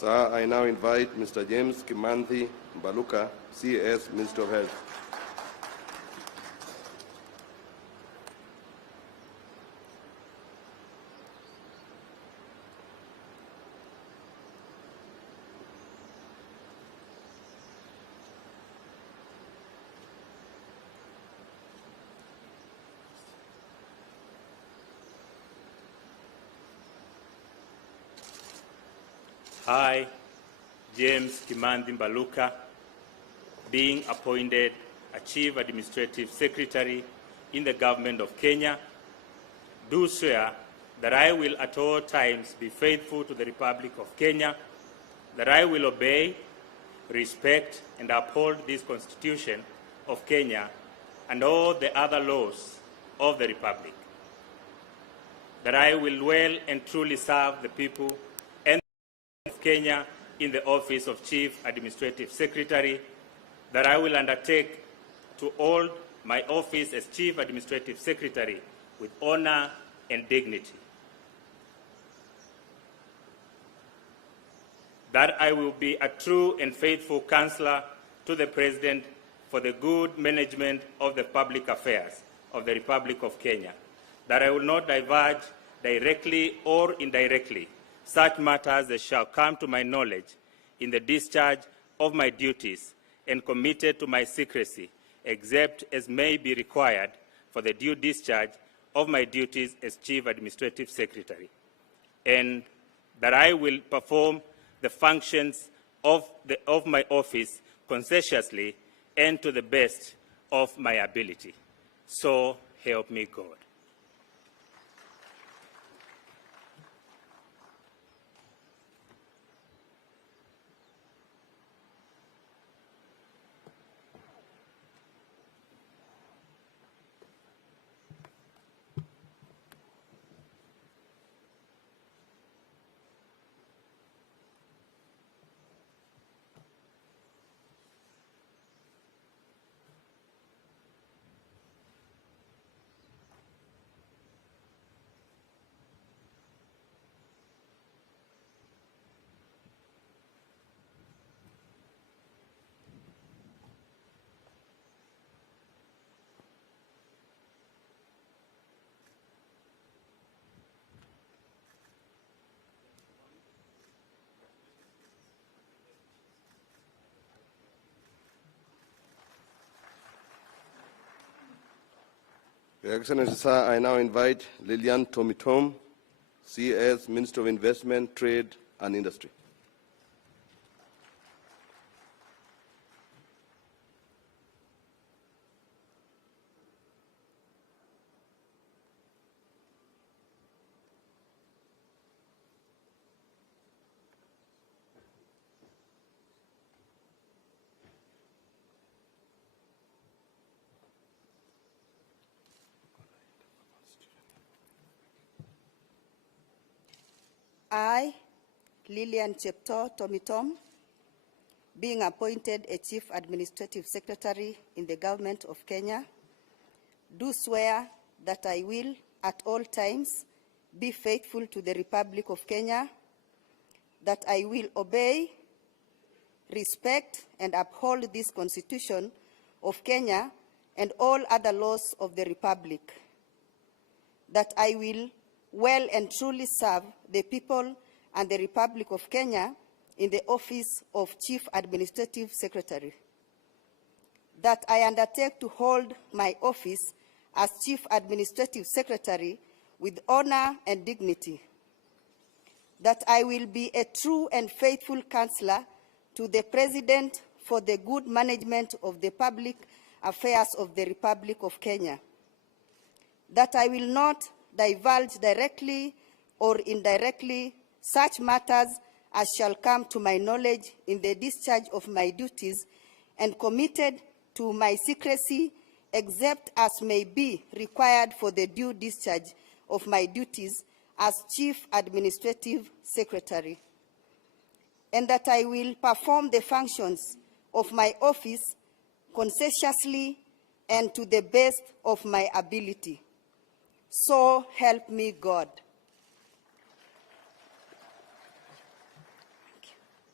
Sir, I now invite Mr. James Kimanthi Mbaluka, CS, Minister of Health. I, James Kimanthi Mbaluka, being appointed a Chief Administrative Secretary in the Government of Kenya, do swear that I will at all times be faithful to the Republic of Kenya, that I will obey, respect, and uphold this Constitution of Kenya and all the other laws of the Republic, that I will well and truly serve the people of Kenya in the office of Chief Administrative Secretary, that I will undertake to hold my office as Chief Administrative Secretary with honor and dignity, that I will be a true and faithful counselor to the President for the good management of the public affairs of the Republic of Kenya, that I will not diverge directly or indirectly such matters as shall come to my knowledge in the discharge of my duties, and committed to my secrecy, except as may be required for the due discharge of my duties as Chief Administrative Secretary, and that I will perform the functions of my office conscientiously and to the best of my ability. So help me God. Your Excellency, sir, I now invite Lilian Tomitom, CS, Minister of Investment, Trade and Industry. I, Lilian Chepto Tomitom, being appointed a Chief Administrative Secretary in the Government of Kenya, do swear that I will at all times be faithful to the Republic of Kenya, that I will obey, respect, and uphold this Constitution of Kenya and all other laws of the Republic, that I will well and truly serve the people and the Republic of Kenya in the office of Chief Administrative Secretary, that I undertake to hold my office as Chief Administrative Secretary with honor and dignity, that I will be a true and faithful counselor to the President for the good management of the public affairs of the Republic of Kenya, that I will not divulge directly or indirectly such matters as shall come to my knowledge in the discharge of my duties, and committed to my secrecy except as may be required for the due discharge of my duties as Chief Administrative Secretary, and that I will perform the functions of my office conscientiously and to the best of my ability. So help me God.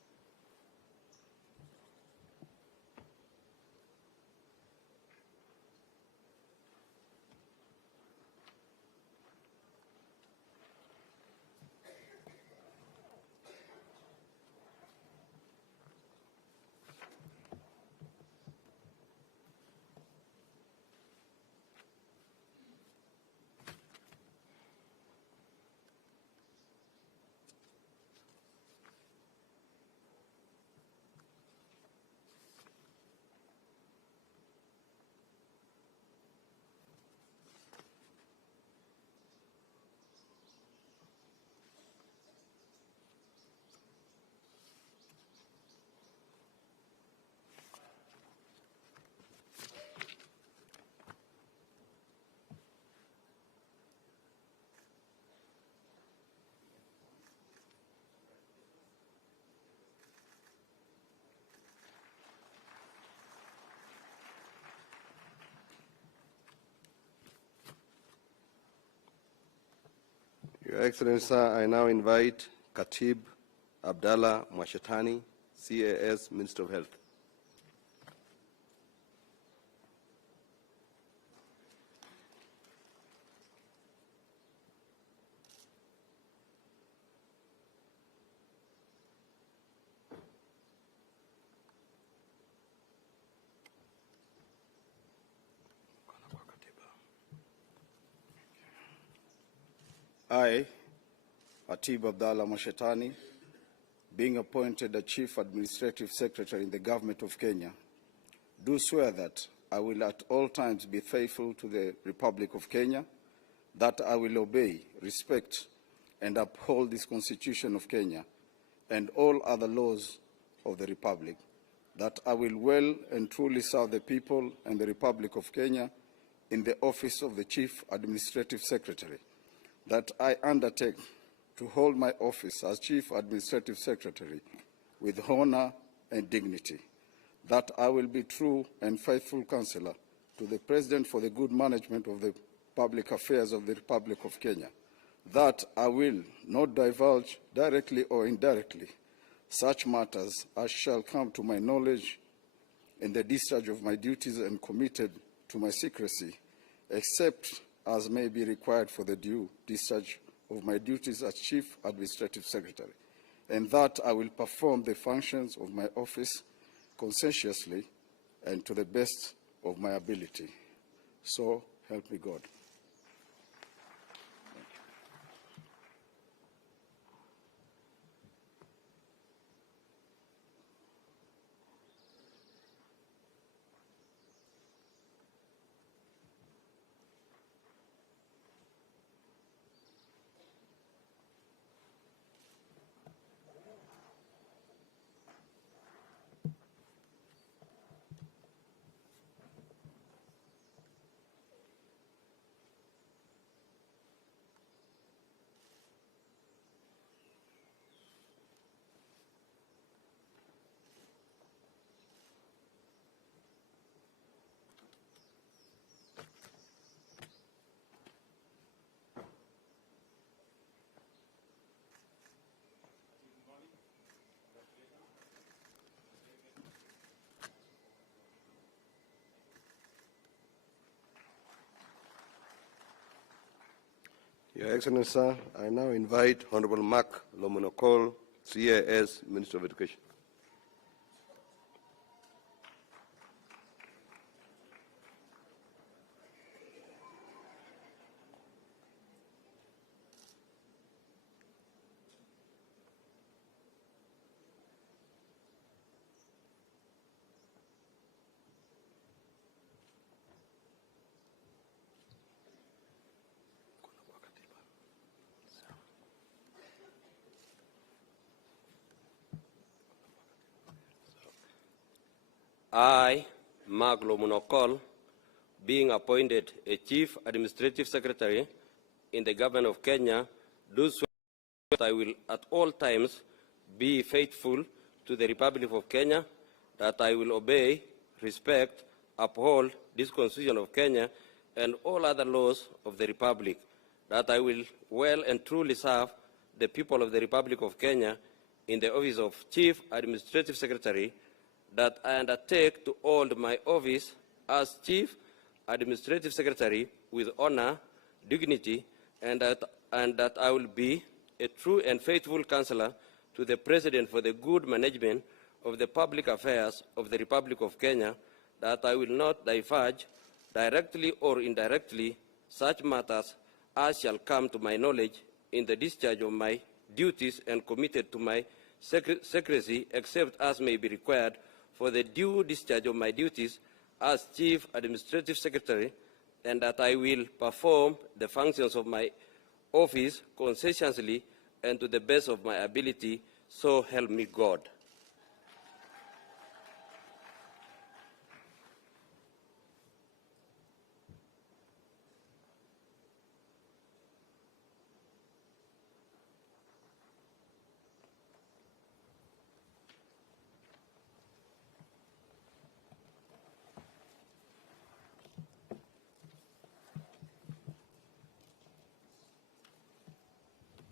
Your Excellency, sir, I now invite Khatib Abdallah Mwashetani, CAS, Minister of Health. I, Khatib Abdallah Mwashetani, being appointed the Chief Administrative Secretary in the Government of Kenya, do swear that I will at all times be faithful to the Republic of Kenya, that I will obey, respect, and uphold this Constitution of Kenya and all other laws of the Republic, that I will well and truly serve the people and the Republic of Kenya in the office of the Chief Administrative Secretary, that I undertake to hold my office as Chief Administrative Secretary with honor and dignity, that I will be true and faithful counselor to the President for the good management of the public affairs of the Republic of Kenya, that I will not divulge directly or indirectly such matters as shall come to my knowledge in the discharge of my duties and committed to my secrecy, except as may be required for the due discharge of my duties as Chief Administrative Secretary, and that I will perform the functions of my office conscientiously and to the best of my ability. So help me God. Your Excellency, sir, I now invite Honorable Mark Lomonokol, CAS, Minister of Education. I, Mark Lomonokol, being appointed a Chief Administrative Secretary in the Government of Kenya, do swear that I will at all times be faithful to the Republic of Kenya, that I will obey, respect, uphold this Constitution of Kenya and all other laws of the Republic, that I will well and truly serve the people of the Republic of Kenya in the office of Chief Administrative Secretary, that I undertake to hold my office as Chief Administrative Secretary with honor, dignity, and that I will be a true and faithful counselor to the President for the good management of the public affairs of the Republic of Kenya, that I will not divulge directly or indirectly such matters as shall come to my knowledge in the discharge of my duties and committed to my secrecy, except as may be required for the due discharge of my duties as Chief Administrative Secretary, and that I will perform the functions of my office conscientiously and to the best of my ability, so help me God.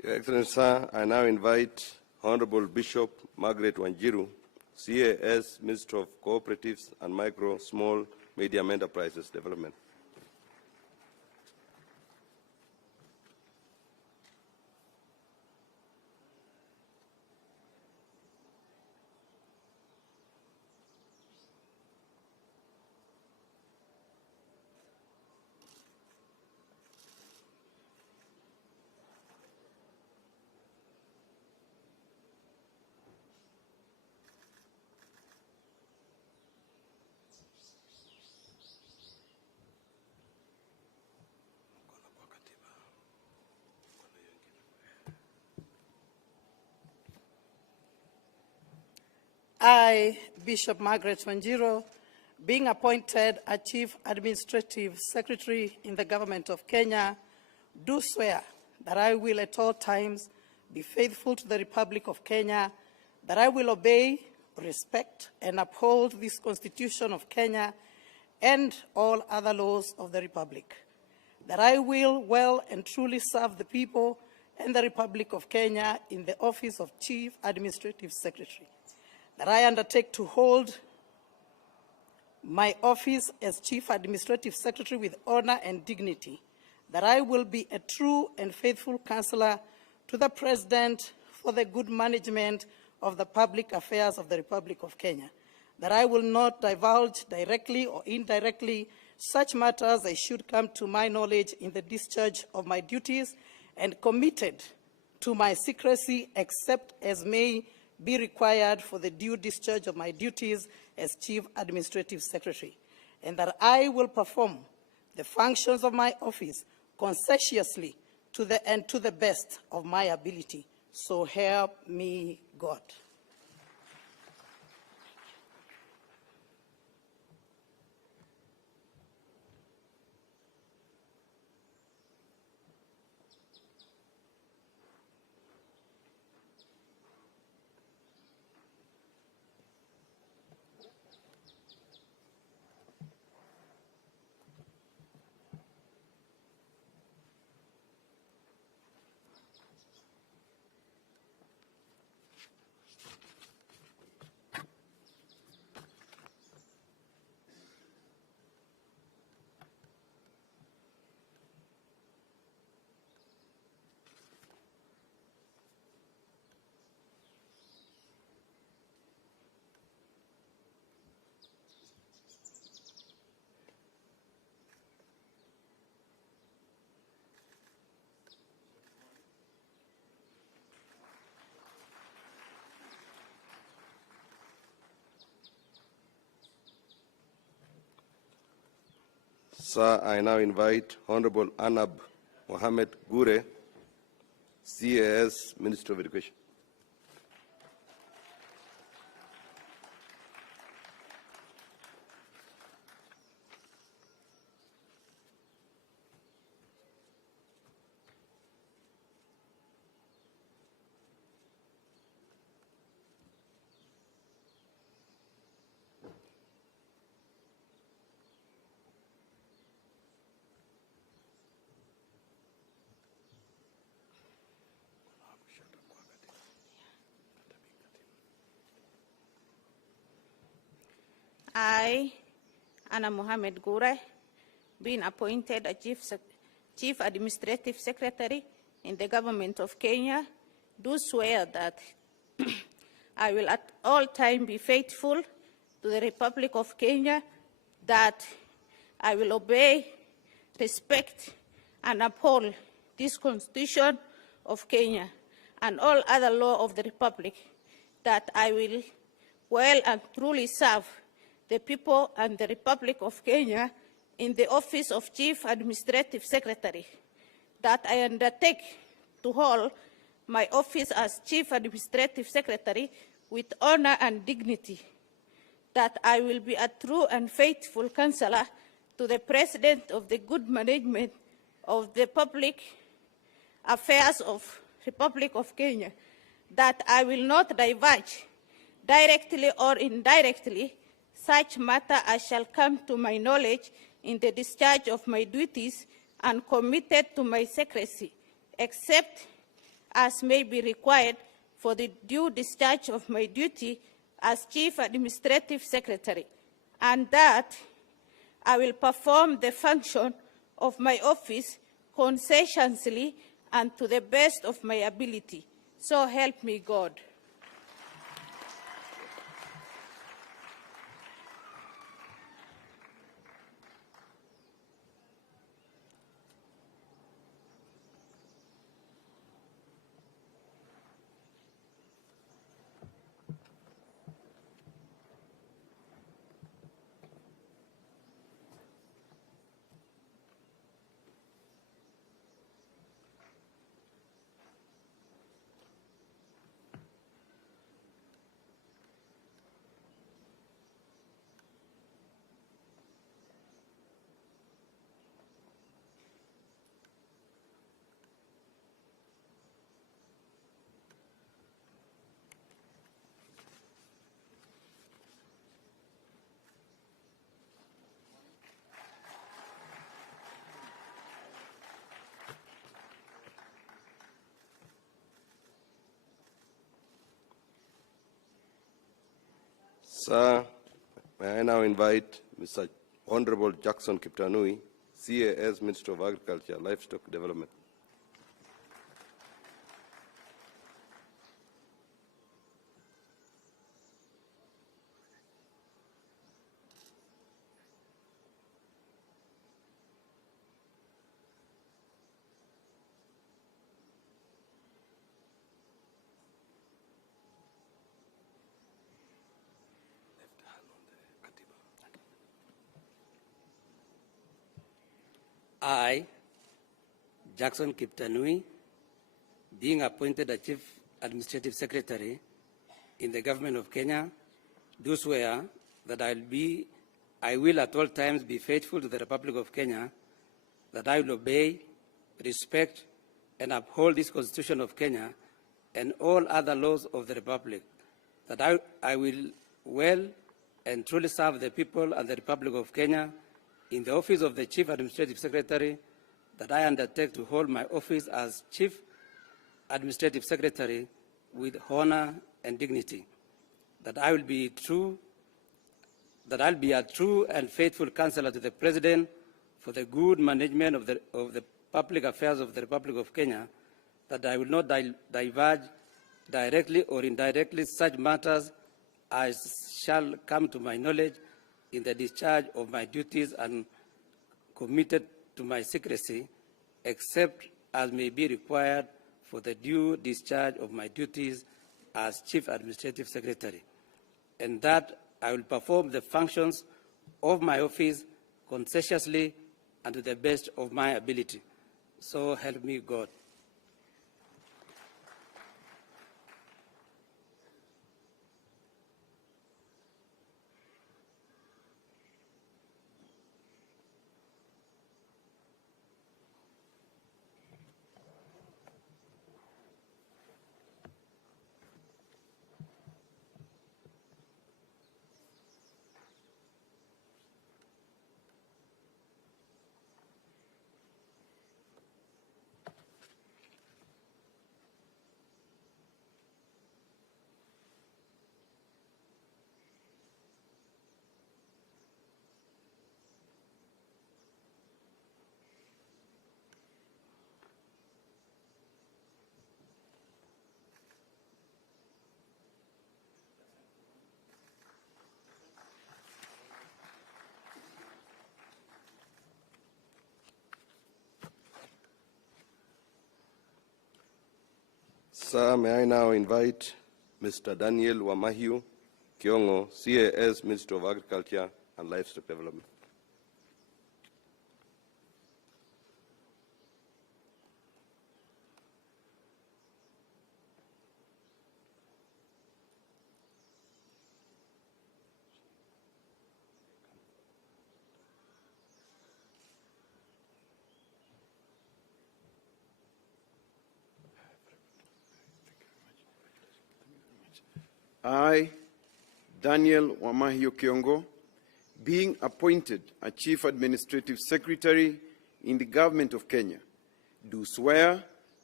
Your Excellency, sir, I now invite Honorable Bishop Margaret Wanjiru, CAS, Minister of Cooperatives and Micro, Small, Medium Enterprises Development. I, Bishop Margaret Wanjiru, being appointed a Chief Administrative Secretary in the Government of Kenya, do swear that I will at all times be faithful to the Republic of Kenya, that I will obey, respect, and uphold this Constitution of Kenya and all other laws of the Republic, that I will well and truly serve the people and the Republic of Kenya in the office of Chief Administrative Secretary, that I undertake to hold my office as Chief Administrative Secretary with honor and dignity, that I will be a true and faithful counselor to the President for the good management of the public affairs of the Republic of Kenya, that I will not divulge directly or indirectly such matters as should come to my knowledge in the discharge of my duties, and committed to my secrecy except as may be required for the due discharge of my duties as Chief Administrative Secretary, and that I will perform the functions of my office conscientiously to the best of my ability. So help me God. Sir, I now invite Honorable Anab Mohamed Gure, CAS, Minister of Education. I, Anna Mohamed Gure, being appointed a Chief Administrative Secretary in the Government of Kenya, do swear that I will at all times be faithful to the Republic of Kenya, that I will obey, respect, and uphold this Constitution of Kenya and all other law of the Republic, that I will well and truly serve the people and the Republic of Kenya in the office of Chief Administrative Secretary, that I undertake to hold my office as Chief Administrative Secretary with honor and dignity, that I will be a true and faithful counselor to the President of the good management of the public affairs of Republic of Kenya, that I will not divulge directly or indirectly such matter as shall come to my knowledge in the discharge of my duties, and committed to my secrecy, except as may be required for the due discharge of my duty as Chief Administrative Secretary, and that I will perform the function of my office conscientiously and to the best of my ability. So help me God. Sir, may I now invite Mr. Honorable Jackson Kiptanui, CAS Minister of Agriculture, Livestock Development. I, Jackson Kiptanui, being appointed as Chief Administrative Secretary in the Government of Kenya, do swear that I will at all times be faithful to the Republic of Kenya, that I will obey, respect, and uphold this Constitution of Kenya and all other laws of the Republic, that I will well and truly serve the people and the Republic of Kenya in the office of the Chief Administrative Secretary, that I undertake to hold my office as Chief Administrative Secretary with honor and dignity, that I'll be a true and faithful counselor to the President for the good management of the public affairs of the Republic of Kenya, that I will not diverge directly or indirectly such matters as shall come to my knowledge in the discharge of my duties and committed to my secrecy, except as may be required for the due discharge of my duties as Chief Administrative Secretary, and that I will perform the functions of my office conscientiously and to the best of my ability. So help me God. Sir, may I now invite Mr. Daniel Wamahiu Kiongo, CAS Minister of Agriculture and Livestock Development. I, Daniel Wamahiu Kiongo, being appointed a Chief Administrative Secretary in the Government of Kenya, do swear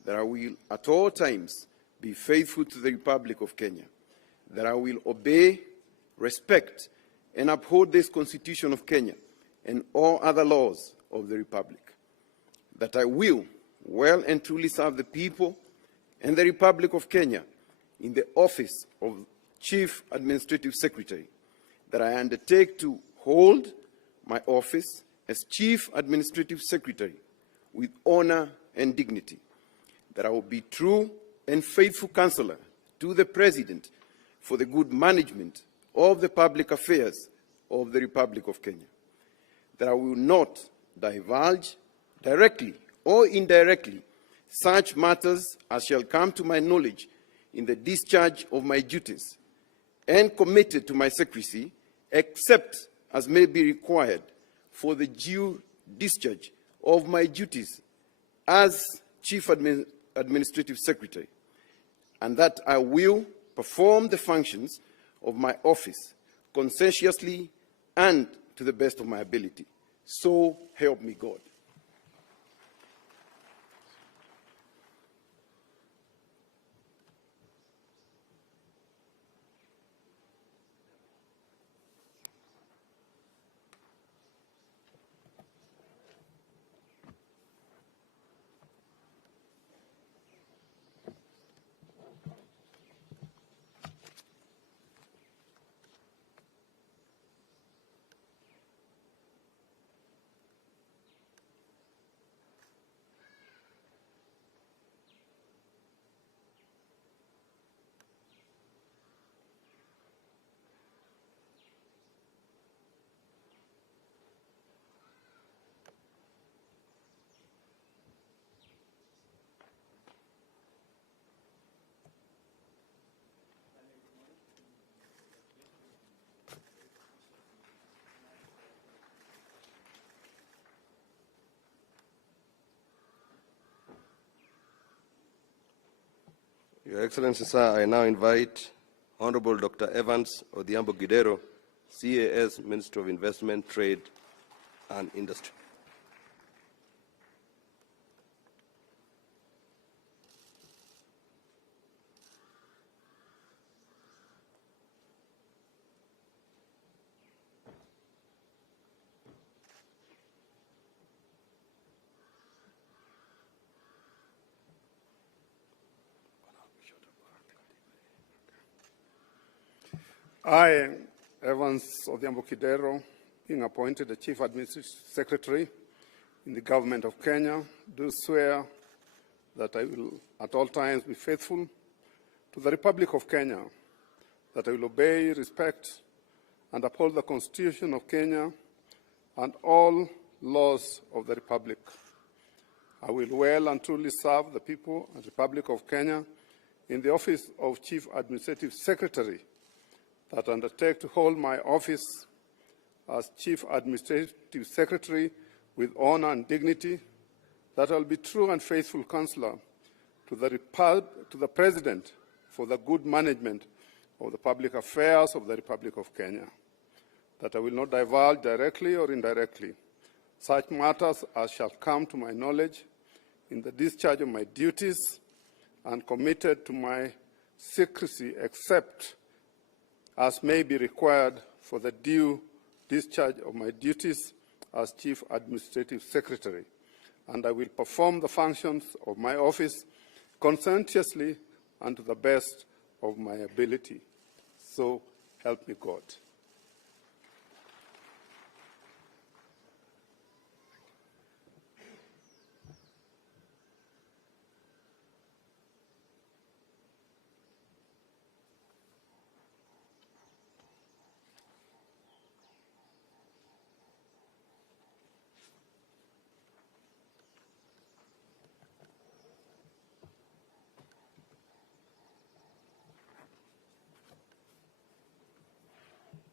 that I will at all times be faithful to the Republic of Kenya, that I will obey, respect, and uphold this Constitution of Kenya and all other laws of the Republic, that I will well and truly serve the people and the Republic of Kenya in the office of Chief Administrative Secretary, that I undertake to hold my office as Chief Administrative Secretary with honor and dignity, that I will be true and faithful counselor to the President for the good management of the public affairs of the Republic of Kenya, that I will not divulge directly or indirectly such matters as shall come to my knowledge in the discharge of my duties, and committed to my secrecy, except as may be required for the due discharge of my duties as Chief Administrative Secretary, and that I will perform the functions of my office conscientiously and to the best of my ability. So help me God. Your Excellency, sir, I now invite Honorable Dr. Evans Odhiambo Gidero, CAS, Minister of Investment, Trade and Industry. I, Evans Odhiambo Kidero, being appointed the Chief Administrative Secretary in the Government of Kenya, do swear that I will at all times be faithful to the Republic of Kenya, that I will obey, respect, and uphold the Constitution of Kenya and all laws of the Republic. I will well and truly serve the people and Republic of Kenya in the office of Chief Administrative Secretary, that undertake to hold my office as Chief Administrative Secretary with honor and dignity, that I will be true and faithful counselor to the President for the good management of the public affairs of the Republic of Kenya, that I will not divulge directly or indirectly such matters as shall come to my knowledge in the discharge of my duties, and committed to my secrecy except as may be required for the due discharge of my duties as Chief Administrative Secretary, and I will perform the functions of my office conscientiously and to the best of my ability. So help me God.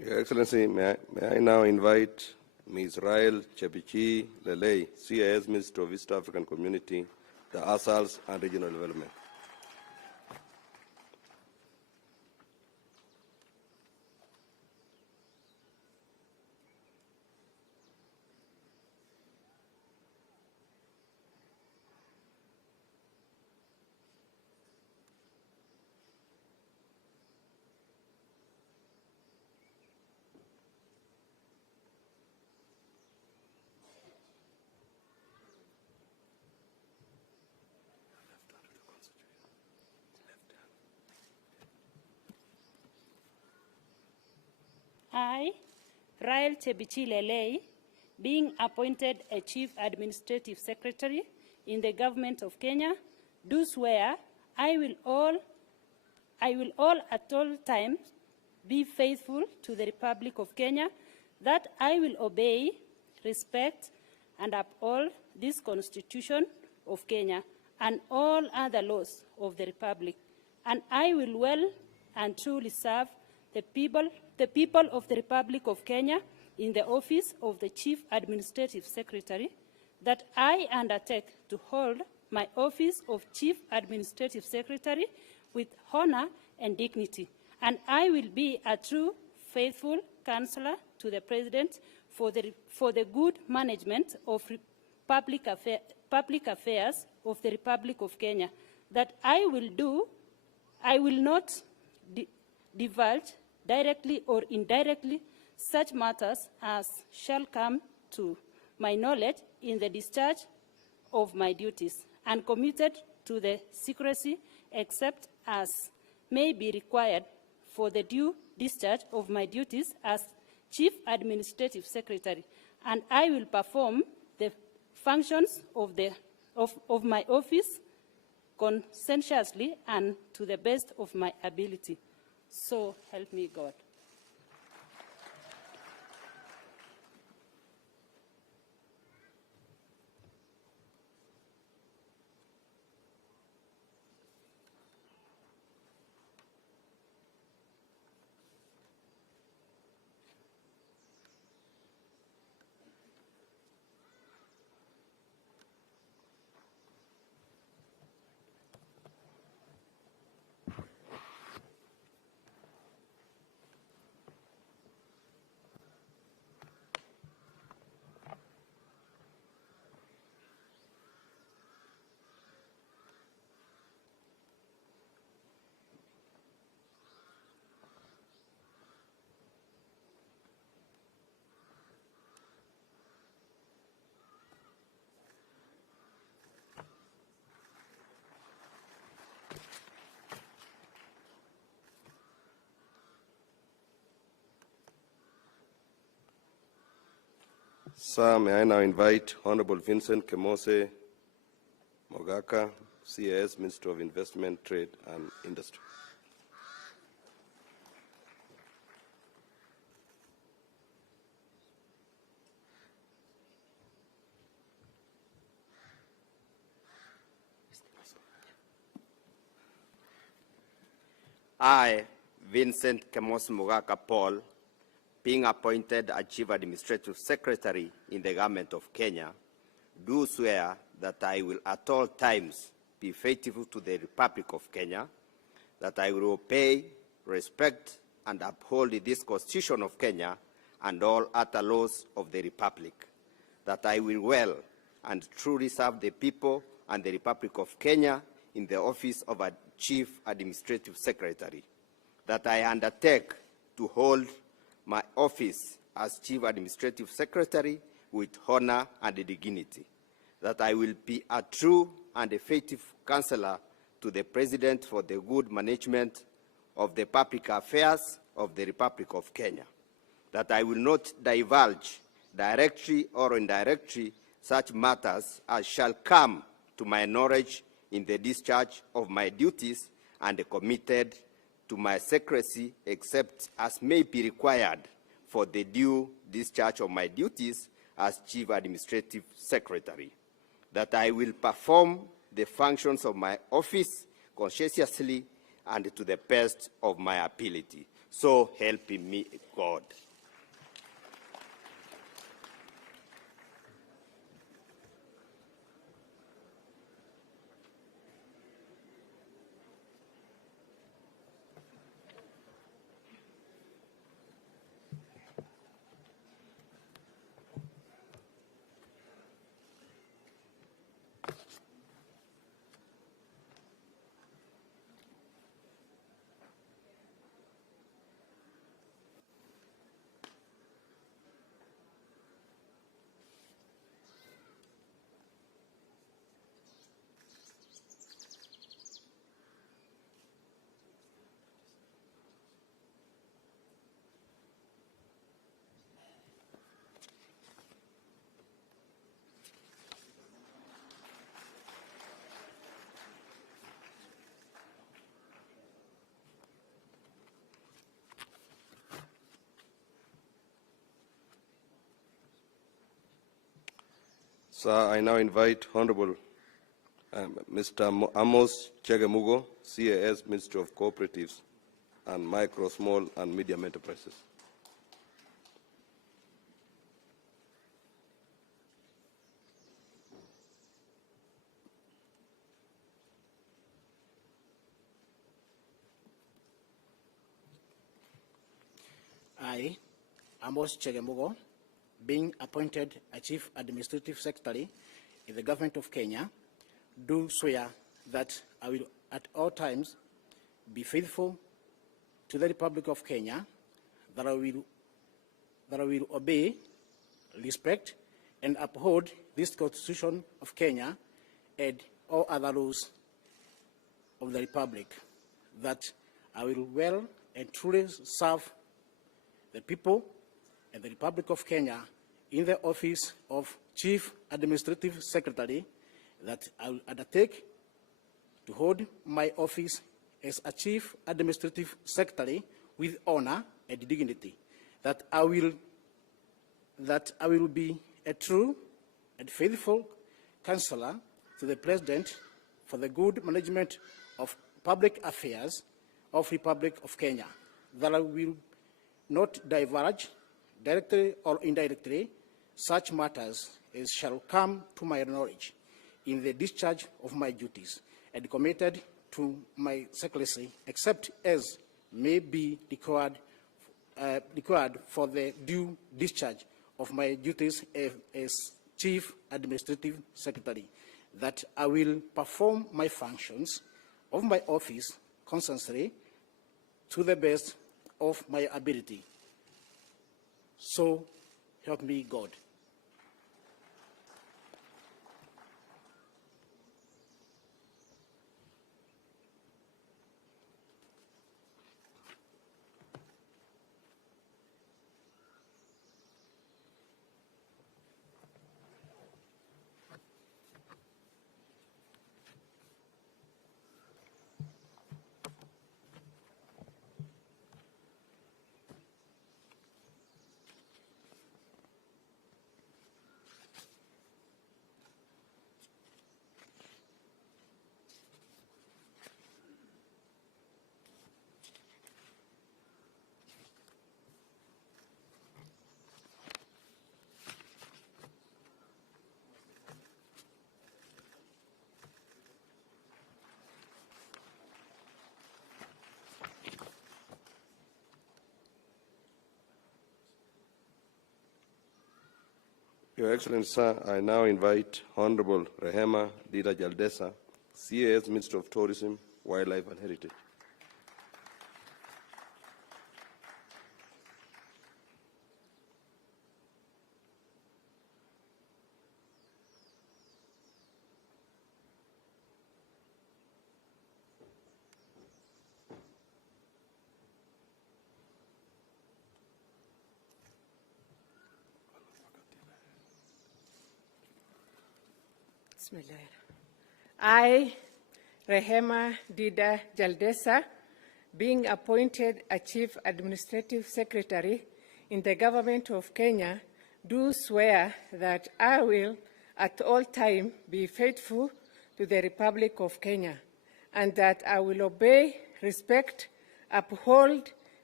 Your Excellency, may I now invite Ms. Rael Chebichi Lelei, CIS Minister of East African Community, the ASALs and Regional Development. I, Rael Chebichi Lelei, being appointed a Chief Administrative Secretary in the Government of Kenya, do swear I will all at all times be faithful to the Republic of Kenya, that I will obey, respect, and uphold this Constitution of Kenya and all other laws of the Republic, and I will well and truly serve the people of the Republic of Kenya in the office of the Chief Administrative Secretary, that I undertake to hold my office of Chief Administrative Secretary with honor and dignity, and I will be a true, faithful counselor to the President for the good management of public affairs of the Republic of Kenya, that I will not divulge directly or indirectly such matters as shall come to my knowledge in the discharge of my duties, and committed to the secrecy except as may be required for the due discharge of my duties as Chief Administrative Secretary, and I will perform the functions of my office conscientiously and to the best of my ability. So help me God. Sir, may I now invite Honorable Vincent Kemose Mogaka, CIS Minister of Investment, Trade and Industry. I, Vincent Kemos Mogaka Paul, being appointed as Chief Administrative Secretary in the Government of Kenya, do swear that I will at all times be faithful to the Republic of Kenya, that I will obey, respect, and uphold this Constitution of Kenya and all other laws of the Republic, that I will well and truly serve the people and the Republic of Kenya in the office of a Chief Administrative Secretary, that I undertake to hold my office as Chief Administrative Secretary with honor and dignity, that I will be a true and effective counselor to the President for the good management of the public affairs of the Republic of Kenya, that I will not divulge directly or indirectly such matters as shall come to my knowledge in the discharge of my duties, and committed to my secrecy except as may be required for the due discharge of my duties as Chief Administrative Secretary, that I will perform the functions of my office conscientiously and to the best of my ability. So help me God. Sir, I now invite Honorable Mr. Amos Chegemugo, CAS, Minister of Cooperatives and Micro, Small and Medium Enterprises. I, Amos Chegemugo, being appointed a Chief Administrative Secretary in the Government of Kenya, do swear that I will at all times be faithful to the Republic of Kenya, that I will obey, respect, and uphold this Constitution of Kenya and all other laws of the Republic, that I will well and truly serve the people and the Republic of Kenya in the office of Chief Administrative Secretary, that I will undertake to hold my office as a Chief Administrative Secretary with honor and dignity, that I will be a true and faithful counselor to the President for the good management of public affairs of Republic of Kenya, that I will not divulge directly or indirectly such matters as shall come to my knowledge in the discharge of my duties, and committed to my secrecy, except as may be required for the due discharge of my duties as Chief Administrative Secretary, that I will perform my functions of my office constantly to the best of my ability. So help me God. Your Excellency, sir, I now invite Honorable Rehema Dida Jaldesa, CAS, Minister of Tourism, Wildlife and Heritage. I, Rehema Dida Jaldesa, being appointed a Chief Administrative Secretary in the Government of Kenya, do swear that I will at all times be faithful to the Republic of Kenya, and that I will obey, respect, uphold,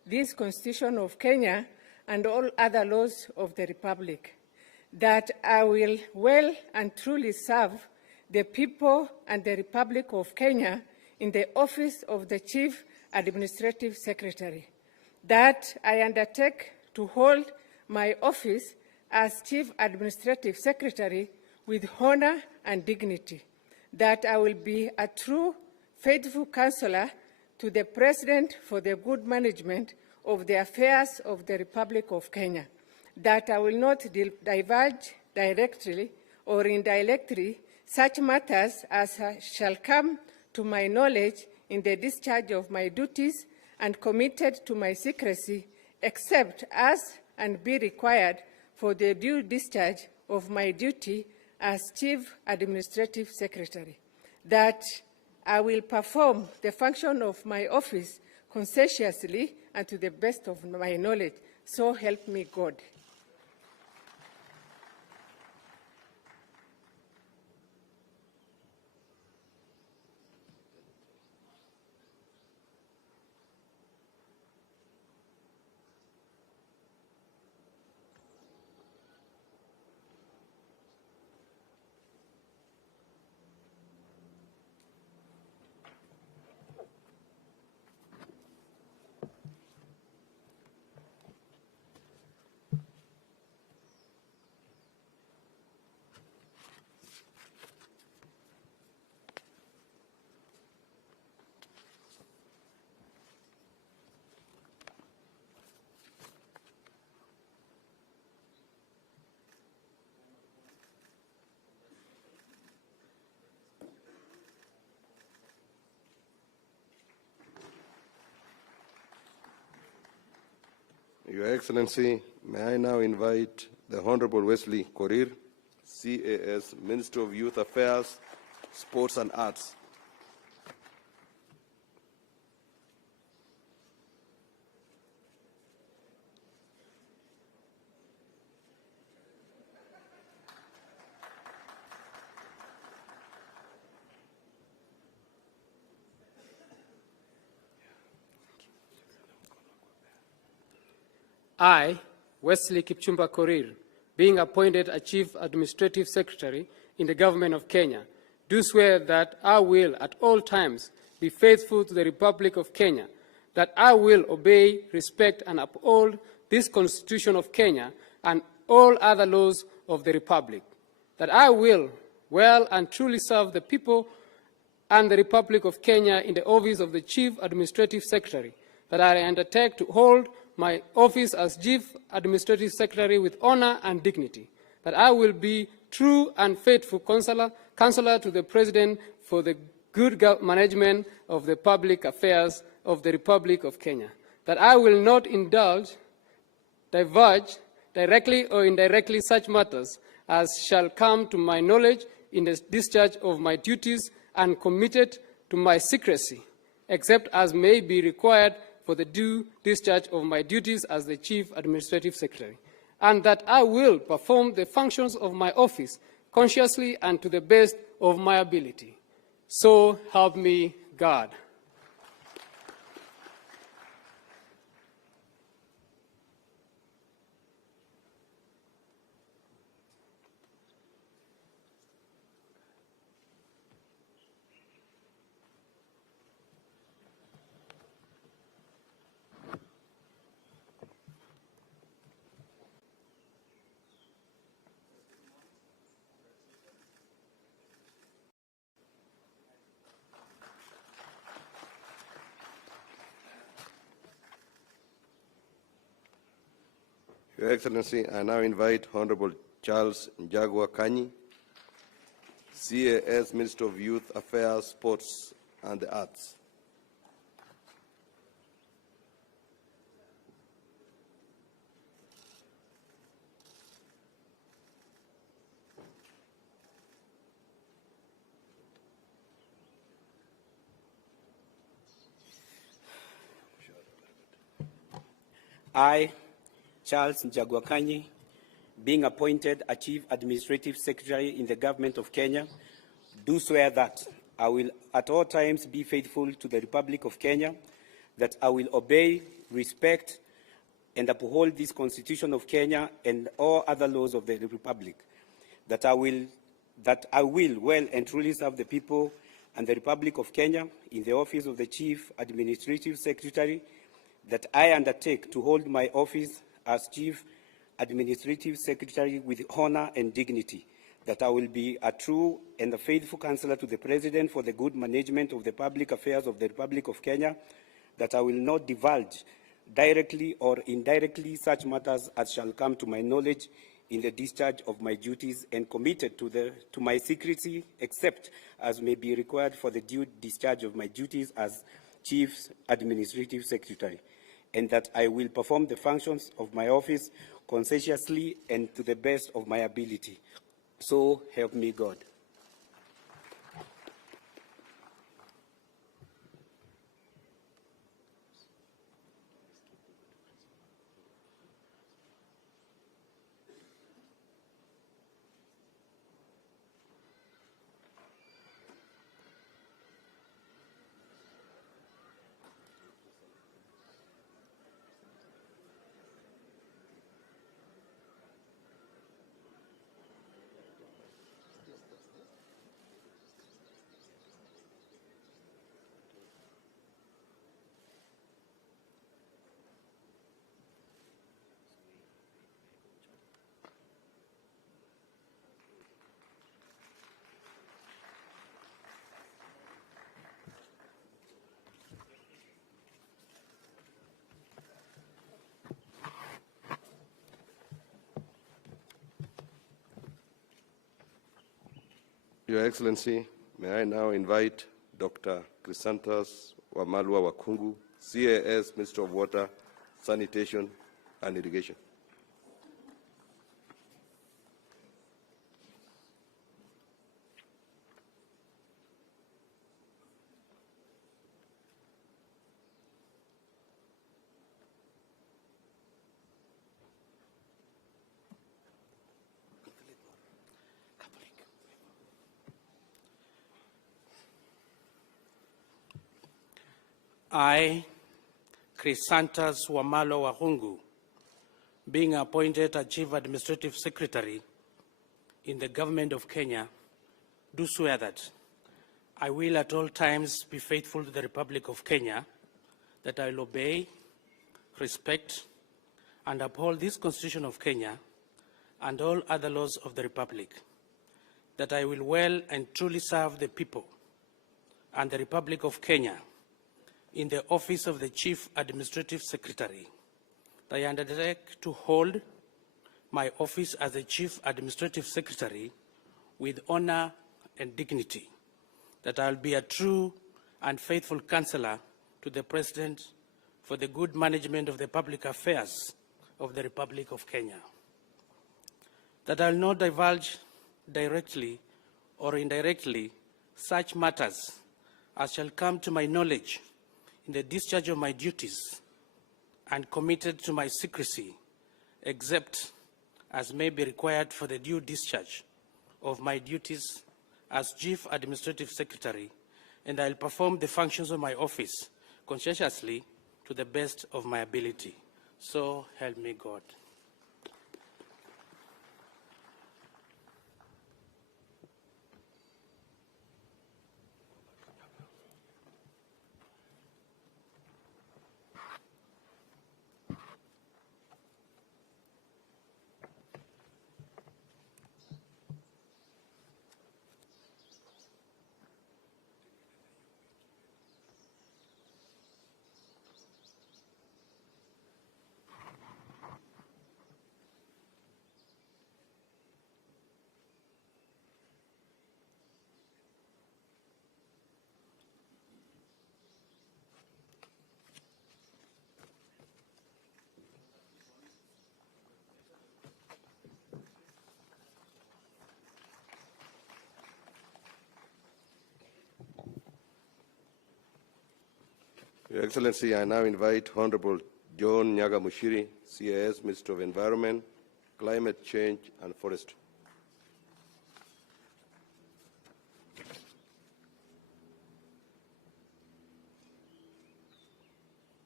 this Constitution of Kenya and all other laws of the Republic, that I will well and truly serve the people and the Republic of Kenya in the office of the Chief Administrative Secretary, that I undertake to hold my office as Chief Administrative Secretary with honor and dignity, that I will be a true, faithful counselor to the President for the good management of the affairs of the Republic of Kenya, that I will not divulge directly or indirectly such matters as shall come to my knowledge in the discharge of my duties, and committed to my secrecy, except as and be required for the due discharge of my duty as Chief Administrative Secretary, that I will perform the function of my office conscientiously and to the best of my knowledge. So help me God. Your Excellency, may I now invite the Honorable Wesley Korir, CAS, Minister of Youth Affairs, Sports and Arts. I, Wesley Kipchumba Korir, being appointed a Chief Administrative Secretary in the Government of Kenya, do swear that I will at all times be faithful to the Republic of Kenya, that I will obey, respect, and uphold this Constitution of Kenya and all other laws of the Republic, that I will well and truly serve the people and the Republic of Kenya in the office of the Chief Administrative Secretary, that I undertake to hold my office as Chief Administrative Secretary with honor and dignity, that I will be true and faithful counselor to the President for the good management of the public affairs of the Republic of Kenya, that I will not divulge directly or indirectly such matters as shall come to my knowledge in the discharge of my duties, and committed to my secrecy, except as may be required for the due discharge of my duties as the Chief Administrative Secretary, and that I will perform the functions of my office consciously and to the best of my ability. So help me God. Your Excellency, I now invite Honorable Charles Njagwa Kanyi, CAS, Minister of Youth Affairs, Sports and the Arts. I, Charles Njagwa Kanyi, being appointed a Chief Administrative Secretary in the Government of Kenya, do swear that I will at all times be faithful to the Republic of Kenya, that I will obey, respect, and uphold this Constitution of Kenya and all other laws of the Republic, that I will well and truly serve the people and the Republic of Kenya in the office of the Chief Administrative Secretary, that I undertake to hold my office as Chief Administrative Secretary with honor and dignity, that I will be a true and a faithful counselor to the President for the good management of the public affairs of the Republic of Kenya, that I will not divulge directly or indirectly such matters as shall come to my knowledge in the discharge of my duties, and committed to my secrecy except as may be required for the due discharge of my duties as Chief Administrative Secretary, and that I will perform the functions of my office conscientiously and to the best of my ability. So help me God. Your Excellency, may I now invite Dr. Chrysanthus Wamalwa Wakungu, CAS, Minister of Water, Sanitation and Irrigation. I, Chrysanthus Wamalo Wahungu, being appointed as Chief Administrative Secretary in the Government of Kenya, do swear that I will at all times be faithful to the Republic of Kenya, that I will obey, respect, and uphold this Constitution of Kenya and all other laws of the Republic, that I will well and truly serve the people and the Republic of Kenya in the office of the Chief Administrative Secretary, that I undertake to hold my office as the Chief Administrative Secretary with honor and dignity, that I will be a true and faithful counselor to the President for the good management of the public affairs of the Republic of Kenya, that I will not divulge directly or indirectly such matters as shall come to my knowledge in the discharge of my duties, and committed to my secrecy, except as may be required for the due discharge of my duties as Chief Administrative Secretary, and I will perform the functions of my office conscientiously to the best of my ability. So help me God. Your Excellency, I now invite Honorable John Nyaga Mushiri, CAS, Minister of Environment, Climate Change and Forestry.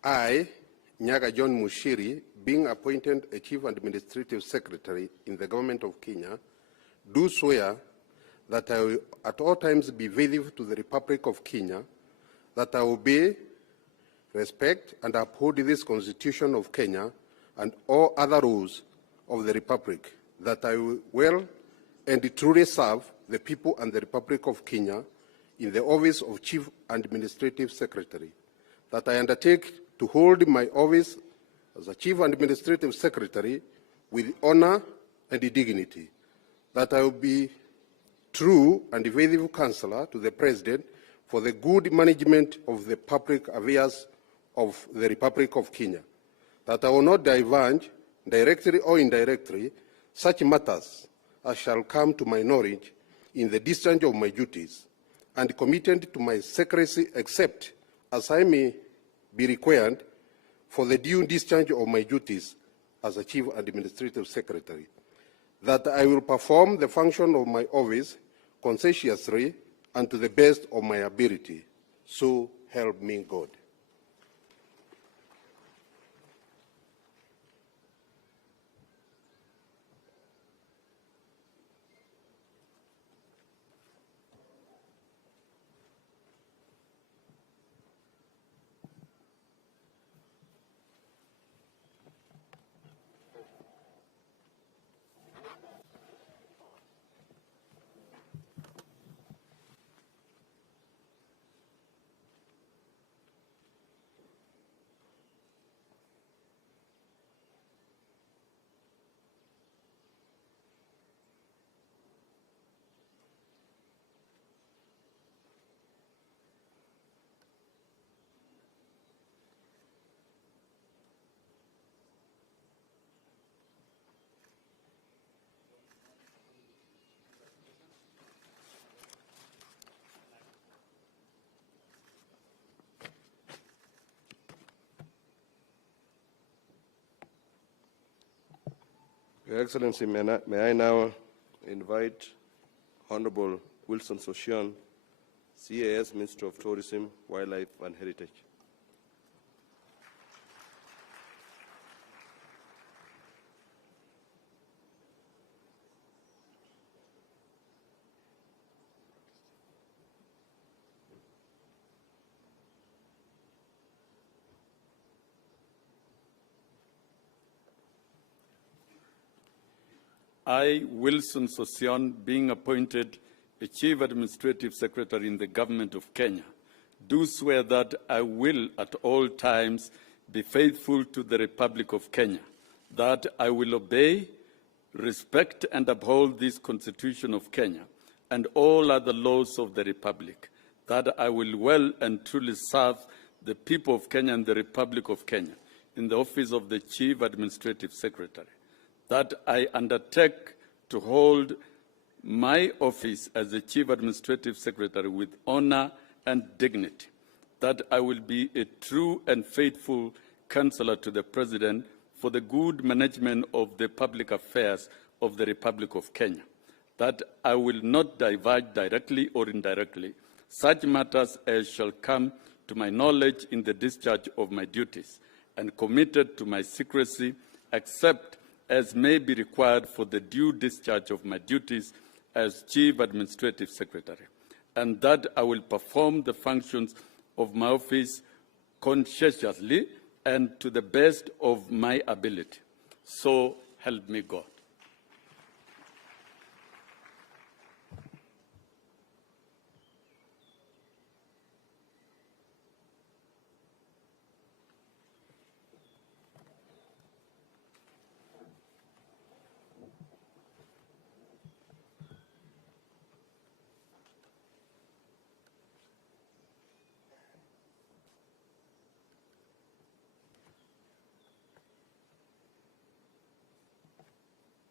I, Nyaga John Mushiri, being appointed a Chief Administrative Secretary in the Government of Kenya, do swear that I will at all times be faithful to the Republic of Kenya, that I will obey, respect, and uphold this Constitution of Kenya and all other rules of the Republic, that I will well and truly serve the people and the Republic of Kenya in the office of Chief Administrative Secretary, that I undertake to hold my office as a Chief Administrative Secretary with honor and dignity, that I will be true and faithful counselor to the President for the good management of the public affairs of the Republic of Kenya, that I will not divulge, directly or indirectly, such matters as shall come to my knowledge in the discharge of my duties, and committed to my secrecy except as I may be required for the due discharge of my duties as a Chief Administrative Secretary, that I will perform the function of my office conscientiously and to the best of my ability. So help me God. Your Excellency, may I now invite Honorable Wilson Sossion, CAS Minister of Tourism, Wildlife and Heritage. I, Wilson Sossion, being appointed a Chief Administrative Secretary in the Government of Kenya, do swear that I will at all times be faithful to the Republic of Kenya, that I will obey, respect and uphold this Constitution of Kenya and all other laws of the Republic, that I will well and truly serve the people of Kenya and the Republic of Kenya in the office of the Chief Administrative Secretary, that I undertake to hold my office as the Chief Administrative Secretary with honor and dignity, that I will be a true and faithful counselor to the President for the good management of the public affairs of the Republic of Kenya, that I will not divulge directly or indirectly such matters as shall come to my knowledge in the discharge of my duties, and committed to my secrecy except as may be required for the due discharge of my duties as Chief Administrative Secretary, and that I will perform the functions of my office conscientiously and to the best of my ability. So help me God.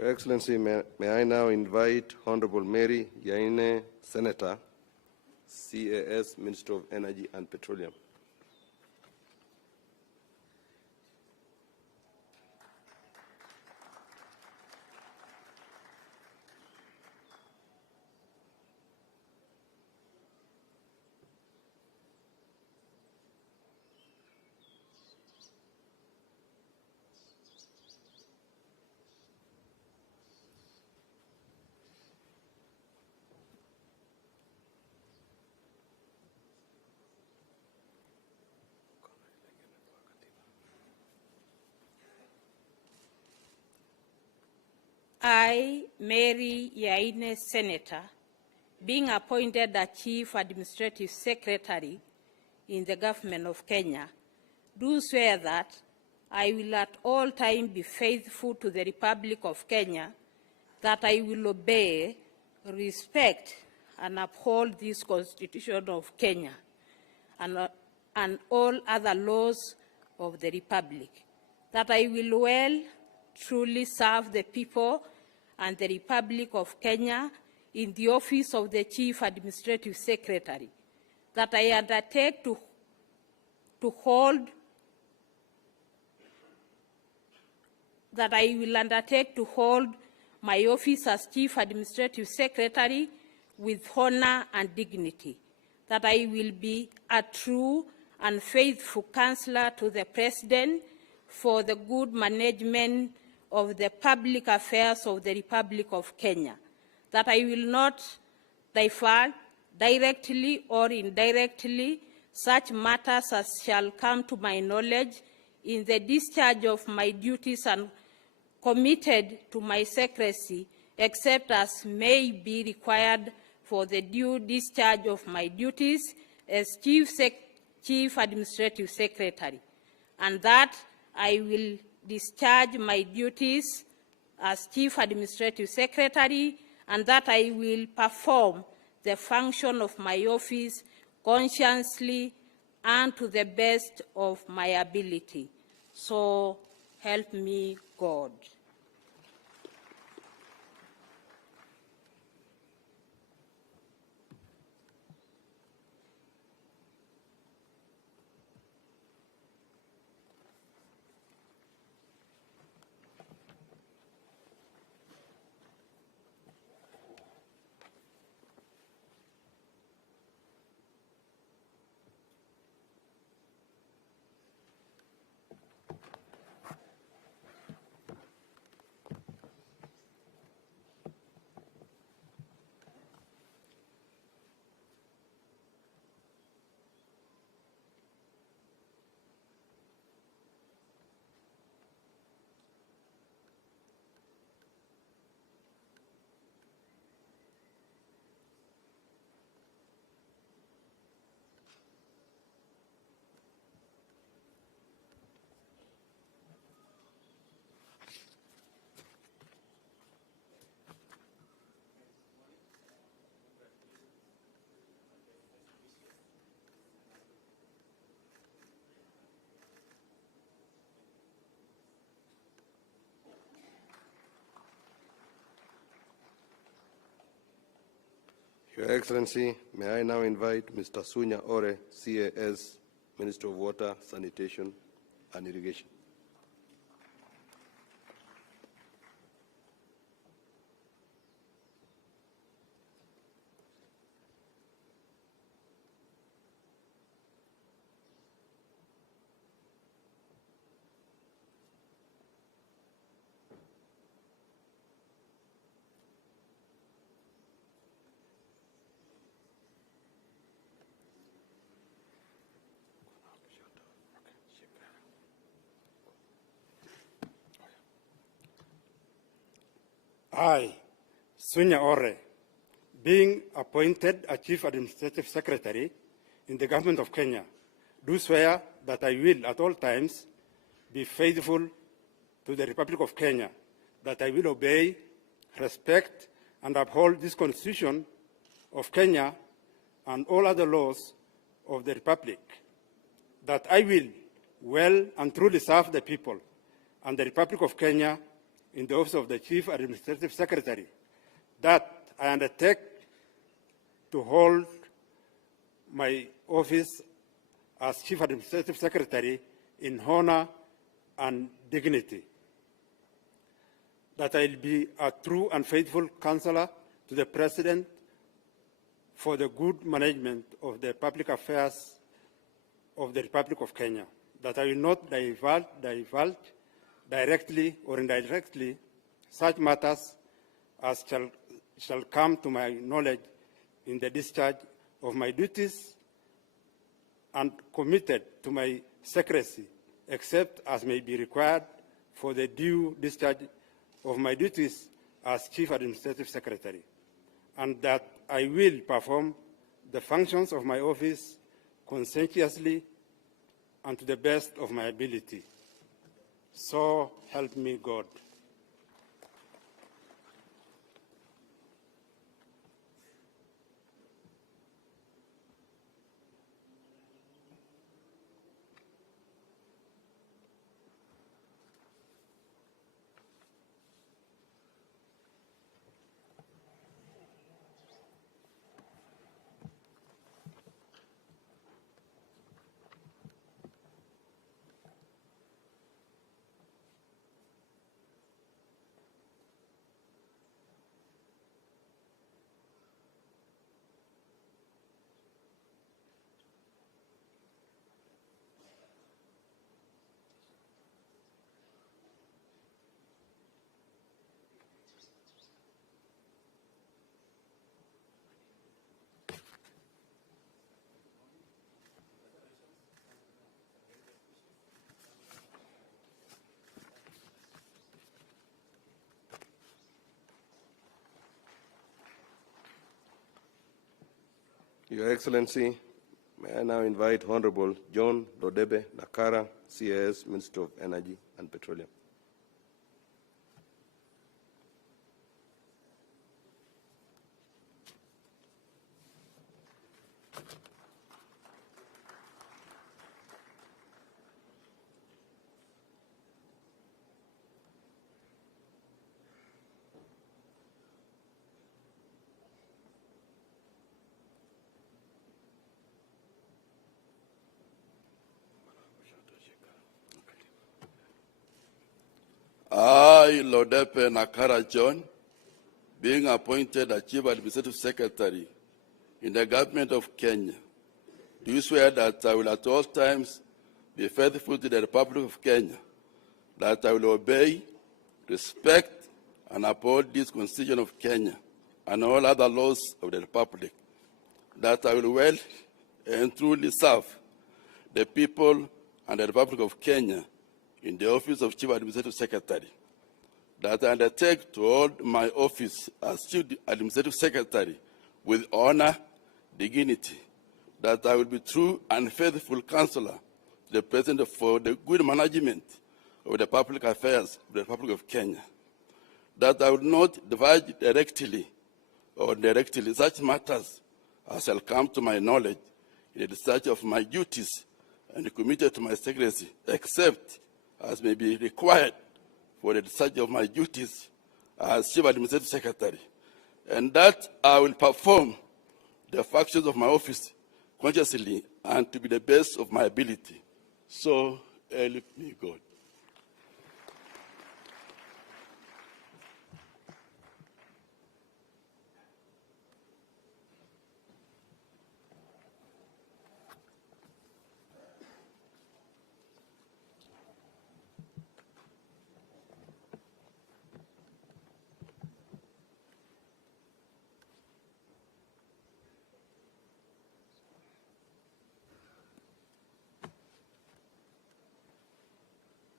Your Excellency, may I now invite Honorable Mary Yaine, Senator, CAS, Minister of Energy and Petroleum. I, Mary Yaine, Senator, being appointed the Chief Administrative Secretary in the Government of Kenya, do swear that I will at all times be faithful to the Republic of Kenya, that I will obey, respect, and uphold this Constitution of Kenya and all other laws of the Republic, that I will well, truly serve the people and the Republic of Kenya in the office of the Chief Administrative Secretary, that I undertake to hold my office as Chief Administrative Secretary with honor and dignity, that I will be a true and faithful counselor to the President for the good management of the public affairs of the Republic of Kenya, that I will not divert directly or indirectly such matters as shall come to my knowledge in the discharge of my duties and committed to my secrecy, except as may be required for the due discharge of my duties as Chief Administrative Secretary, and that I will discharge my duties as Chief Administrative Secretary, and that I will perform the function of my office conscientiously and to the best of my ability. So help me God. Your Excellency, may I now invite Mr. Sunya Ore, CAS, Minister of Water, Sanitation and Irrigation. I, Sunya Ore, being appointed a Chief Administrative Secretary in the Government of Kenya, do swear that I will at all times be faithful to the Republic of Kenya, that I will obey, respect, and uphold this Constitution of Kenya and all other laws of the Republic, that I will well and truly serve the people and the Republic of Kenya in the Office of the Chief Administrative Secretary, that I undertake to hold my office as Chief Administrative Secretary in honor and dignity, that I will be a true and faithful counselor to the President for the good management of the public affairs of the Republic of Kenya, that I will not divulge directly or indirectly such matters as shall come to my knowledge in the discharge of my duties, and committed to my secrecy, except as may be required for the due discharge of my duties as Chief Administrative Secretary, and that I will perform the functions of my office conscientiously and to the best of my ability. So help me God. Your Excellency, may I now invite Honorable John Lodebe Nakara, CIS, Minister of Energy and Petroleum. I, Lodepe Nakara John, being appointed as Chief Administrative Secretary in the Government of Kenya, do swear that I will at all times be faithful to the Republic of Kenya, that I will obey, respect, and uphold this Constitution of Kenya and all other laws of the Republic, that I will well and truly serve the people and the Republic of Kenya in the office of Chief Administrative Secretary, that I undertake to hold my office as Chief Administrative Secretary with honor, dignity, that I will be true and faithful counselor to the President for the good management of the public affairs of the Republic of Kenya, that I will not divulge directly or indirectly such matters as shall come to my knowledge in the discharge of my duties and committed to my secrecy, except as may be required for the discharge of my duties as Chief Administrative Secretary, and that I will perform the functions of my office consciously and to be the best of my ability. So help me God.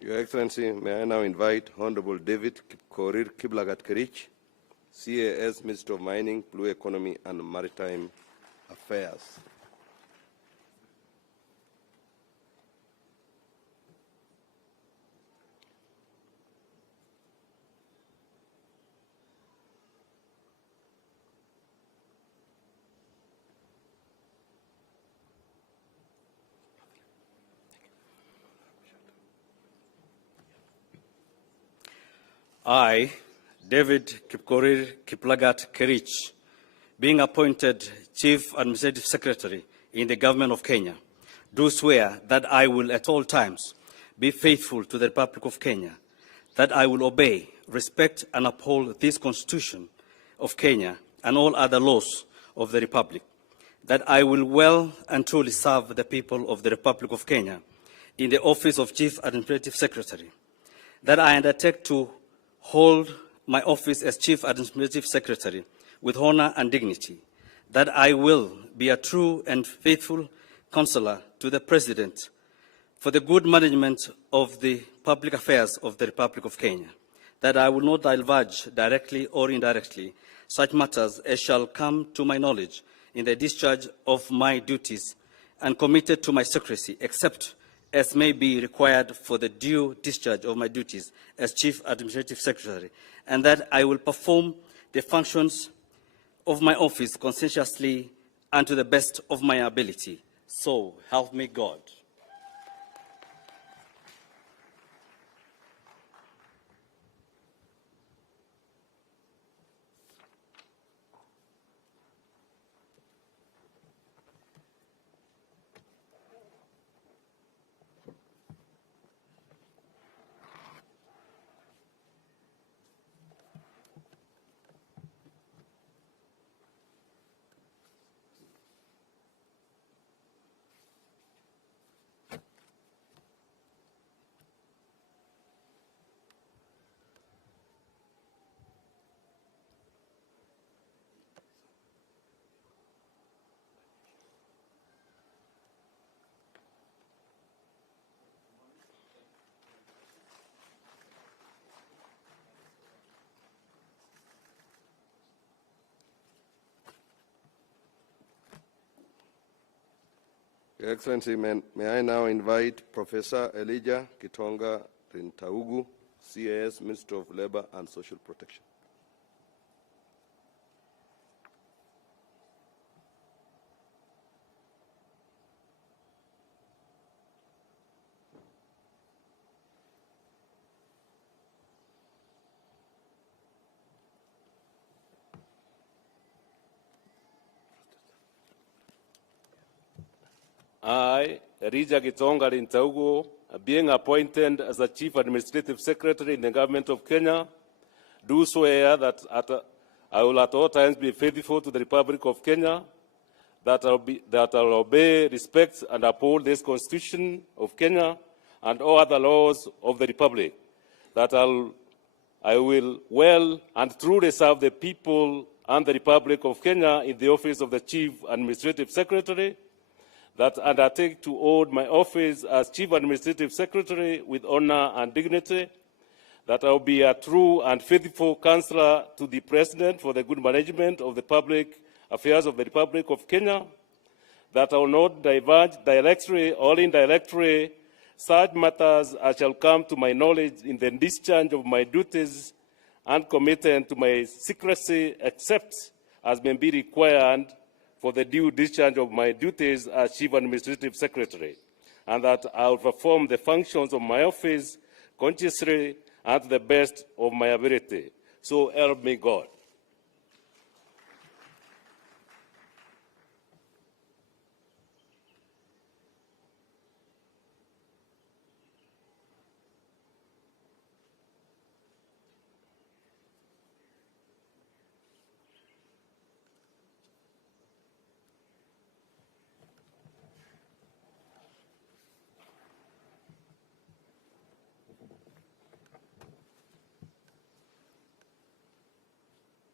Your Excellency, may I now invite Honorable David Korir Kiblagat Kerich, CAS, Minister of Mining, Blue Economy and Maritime Affairs. I, David Kipkorir Kiplagat Kerich, being appointed Chief Administrative Secretary in the Government of Kenya, do swear that I will at all times be faithful to the Republic of Kenya, that I will obey, respect and uphold this Constitution of Kenya and all other laws of the Republic, that I will well and truly serve the people of the Republic of Kenya in the office of Chief Administrative Secretary, that I undertake to hold my office as Chief Administrative Secretary with honor and dignity, that I will be a true and faithful counselor to the President for the good management of the public affairs of the Republic of Kenya, that I will not divulge directly or indirectly such matters as shall come to my knowledge in the discharge of my duties, and committed to my secrecy, except as may be required for the due discharge of my duties as Chief Administrative Secretary, and that I will perform the functions of my office conscientiously and to the best of my ability. So help me God. Your Excellency, may I now invite Professor Elijah Kitonga Rintaugu, CAS, Minister of Labor and Social Protection. I, Elijah Kitonga Rintaugu, being appointed as the Chief Administrative Secretary in the Government of Kenya, do swear that I will at all times be faithful to the Republic of Kenya, that I will obey, respect, and uphold this Constitution of Kenya and all other laws of the Republic, that I will well and truly serve the people and the Republic of Kenya in the office of the Chief Administrative Secretary, that undertake to hold my office as Chief Administrative Secretary with honor and dignity, that I will be a true and faithful counselor to the President for the good management of the public affairs of the Republic of Kenya, that I will not diverge directly or indirectly such matters as shall come to my knowledge in the discharge of my duties, and committed to my secrecy except as may be required for the due discharge of my duties as Chief Administrative Secretary, and that I will perform the functions of my office conscientiously and to the best of my ability. So help me God.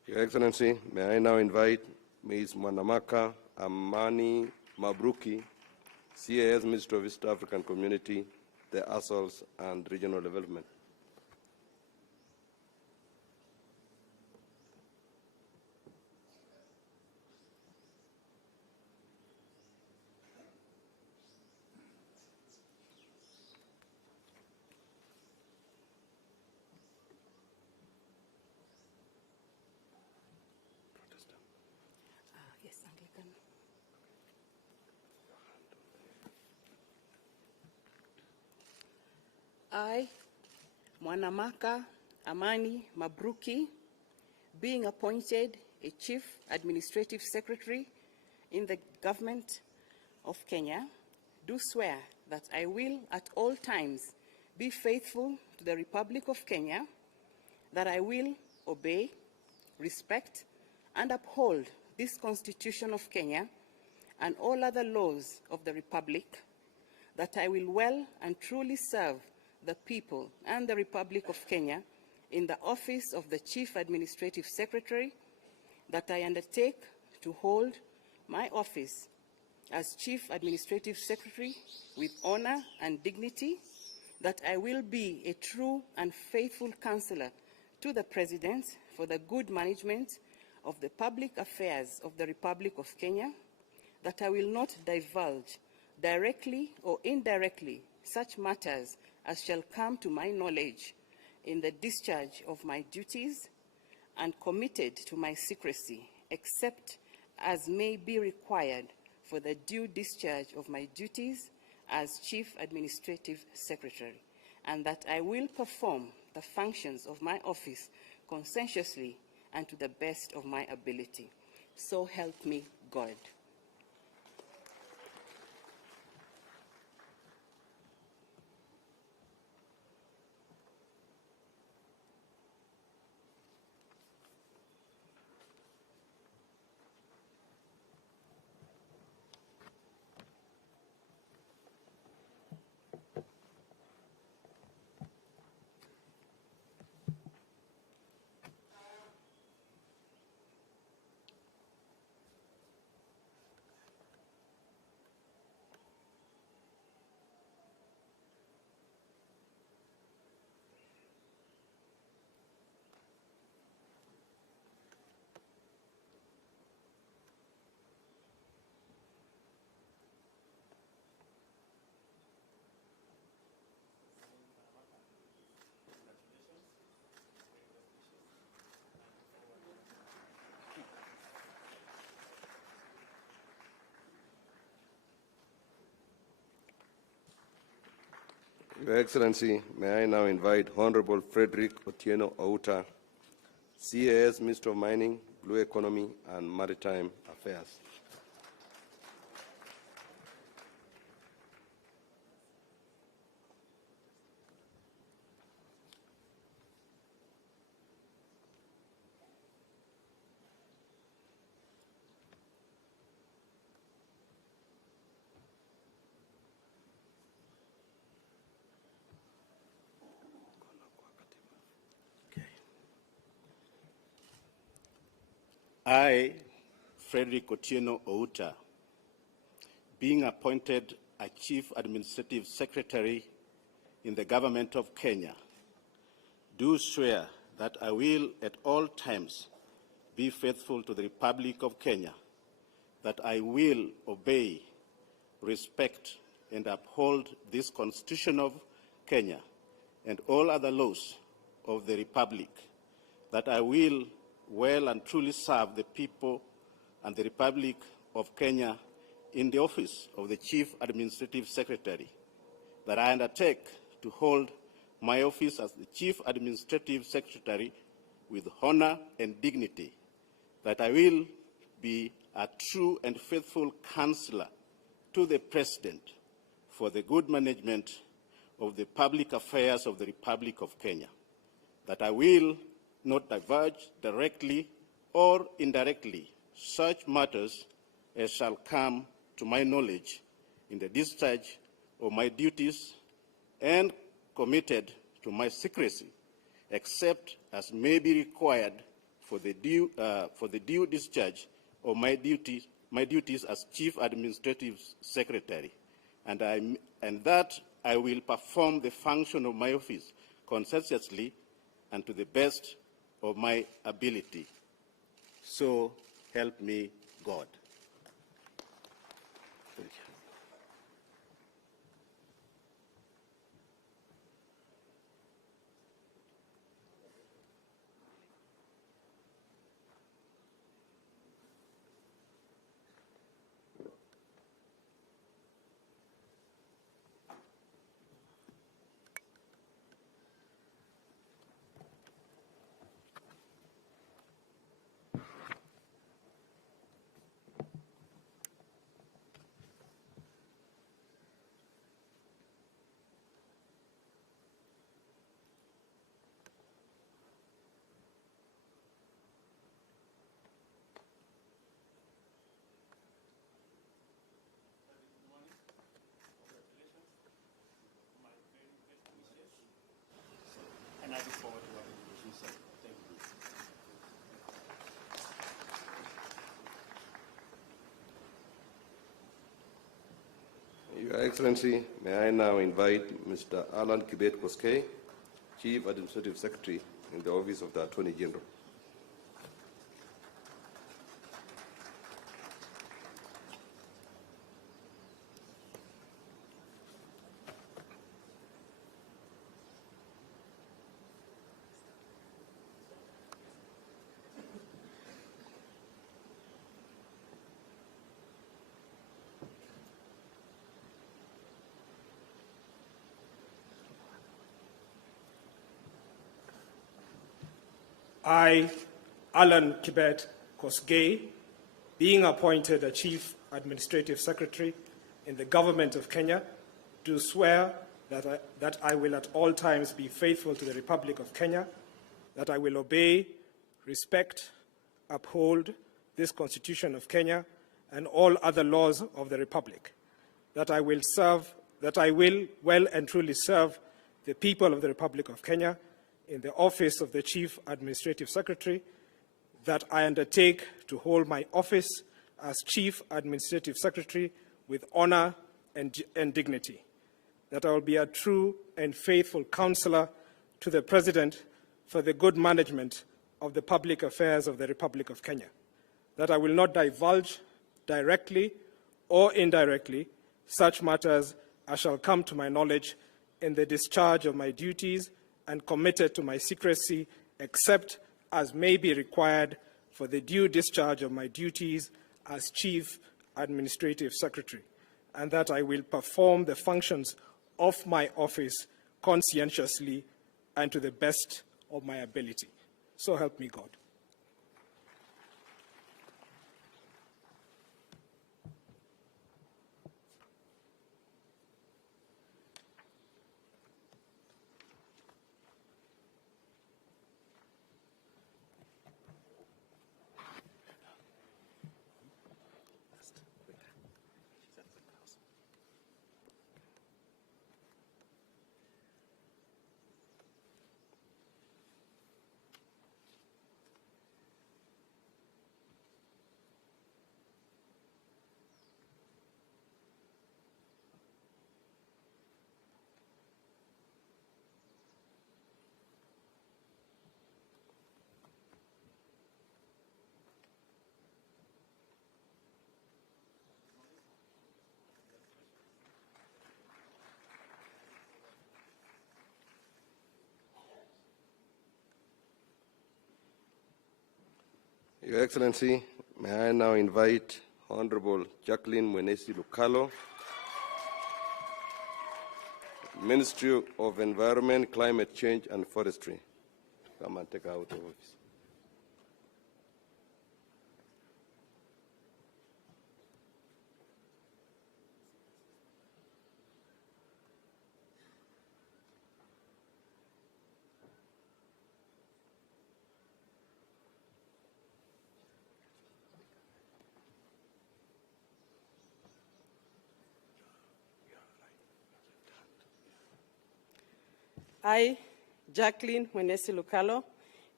Your Excellency, may I now invite Ms. Mwanamaka Amani Mabruki, CAS Minister of East African Community, the ASOLs and Regional Development. Yes, Anglican. I, Mwanamaka Amani Mabruki, being appointed a Chief Administrative Secretary in the Government of Kenya, do swear that I will at all times be faithful to the Republic of Kenya, that I will obey, respect, and uphold this Constitution of Kenya and all other laws of the Republic, that I will well and truly serve the people and the Republic of Kenya in the office of the Chief Administrative Secretary, that I undertake to hold my office as Chief Administrative Secretary with honor and dignity, that I will be a true and faithful counselor to the President for the good management of the public affairs of the Republic of Kenya, that I will not divulge directly or indirectly such matters as shall come to my knowledge in the discharge of my duties, and committed to my secrecy, except as may be required for the due discharge of my duties as Chief Administrative Secretary, and that I will perform the functions of my office conscientiously and to the best of my ability. So help me God. Your Excellency, may I now invite Honorable Frederick Otieno Outa, CAS Minister of Mining, Blue Economy and Maritime Affairs. I, Frederick Otieno Outa, being appointed a Chief Administrative Secretary in the Government of Kenya, do swear that I will at all times be faithful to the Republic of Kenya, that I will obey, respect, and uphold this Constitution of Kenya and all other laws of the Republic, that I will well and truly serve the people and the Republic of Kenya in the office of the Chief Administrative Secretary, that I undertake to hold my office as the Chief Administrative Secretary with honor and dignity, that I will be a true and faithful counselor to the President for the good management of the public affairs of the Republic of Kenya, that I will not diverge directly or indirectly such matters as shall come to my knowledge in the discharge of my duties, and committed to my secrecy, except as may be required for the due discharge of my duties as Chief Administrative Secretary, and that I will perform the function of my office conscientiously and to the best of my ability. So help me God. Thank you. And I look forward to working with you, sir. Thank you. Your Excellency, may I now invite Mr. Alan Kibet Koskei, Chief Administrative Secretary in the Office of the Attorney General. I, Alan Kibet Kosgei, being appointed a Chief Administrative Secretary in the Government of Kenya, do swear that I will at all times be faithful to the Republic of Kenya, that I will obey, respect, uphold this Constitution of Kenya and all other laws of the Republic, that I will well and truly serve the people of the Republic of Kenya in the office of the Chief Administrative Secretary, that I undertake to hold my office as Chief Administrative Secretary with honor and dignity, that I will be a true and faithful counselor to the President for the good management of the public affairs of the Republic of Kenya, that I will not divulge directly or indirectly such matters as shall come to my knowledge in the discharge of my duties, and committed to my secrecy except as may be required for the due discharge of my duties as Chief Administrative Secretary, and that I will perform the functions of my office conscientiously and to the best of my ability. So help me God. Your Excellency, may I now invite Honorable Jacqueline Mwenesi Lukalo, Ministry of Environment, Climate Change and Forestry, to come and take her out of office. I, Jacqueline Mwenesi Lukalo,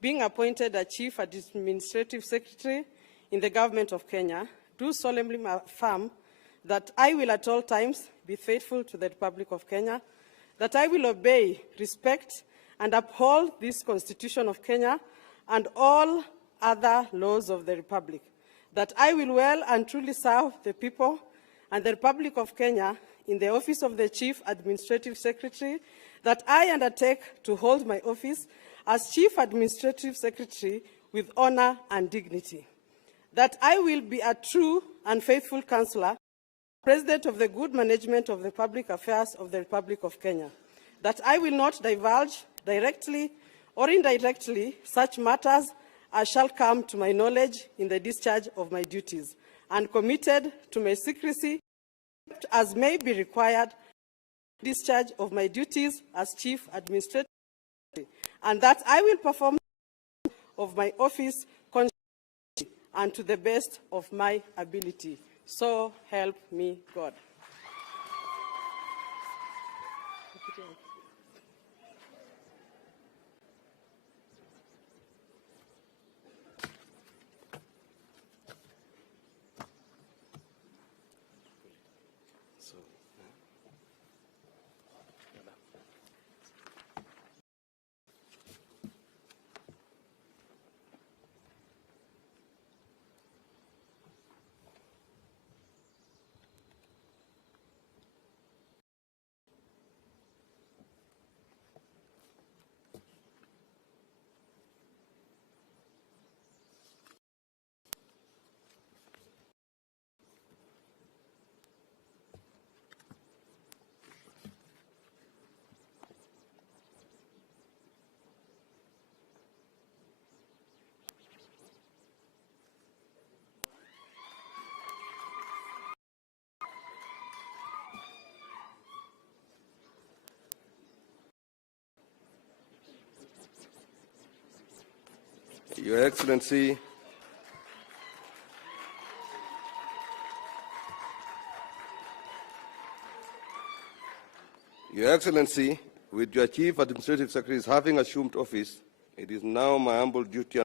being appointed a Chief Administrative Secretary in the Government of Kenya, do solemnly affirm that I will at all times be faithful to the Republic of Kenya, that I will obey, respect, and uphold this Constitution of Kenya and all other laws of the Republic, that I will well and truly serve the people and the Republic of Kenya in the office of the Chief Administrative Secretary, that I undertake to hold my office as Chief Administrative Secretary with honor and dignity, that I will be a true and faithful counselor, President of the good management of the public affairs of the Republic of Kenya, that I will not divulge directly or indirectly such matters as shall come to my knowledge in the discharge of my duties, and committed to my secrecy as may be required in the discharge of my duties as Chief Administrative Secretary, and that I will perform of my office conscientiously and to the best of my ability. So help me God. Your Excellency, with your Chief Administrative Secretary having assumed office, it is now my humble duty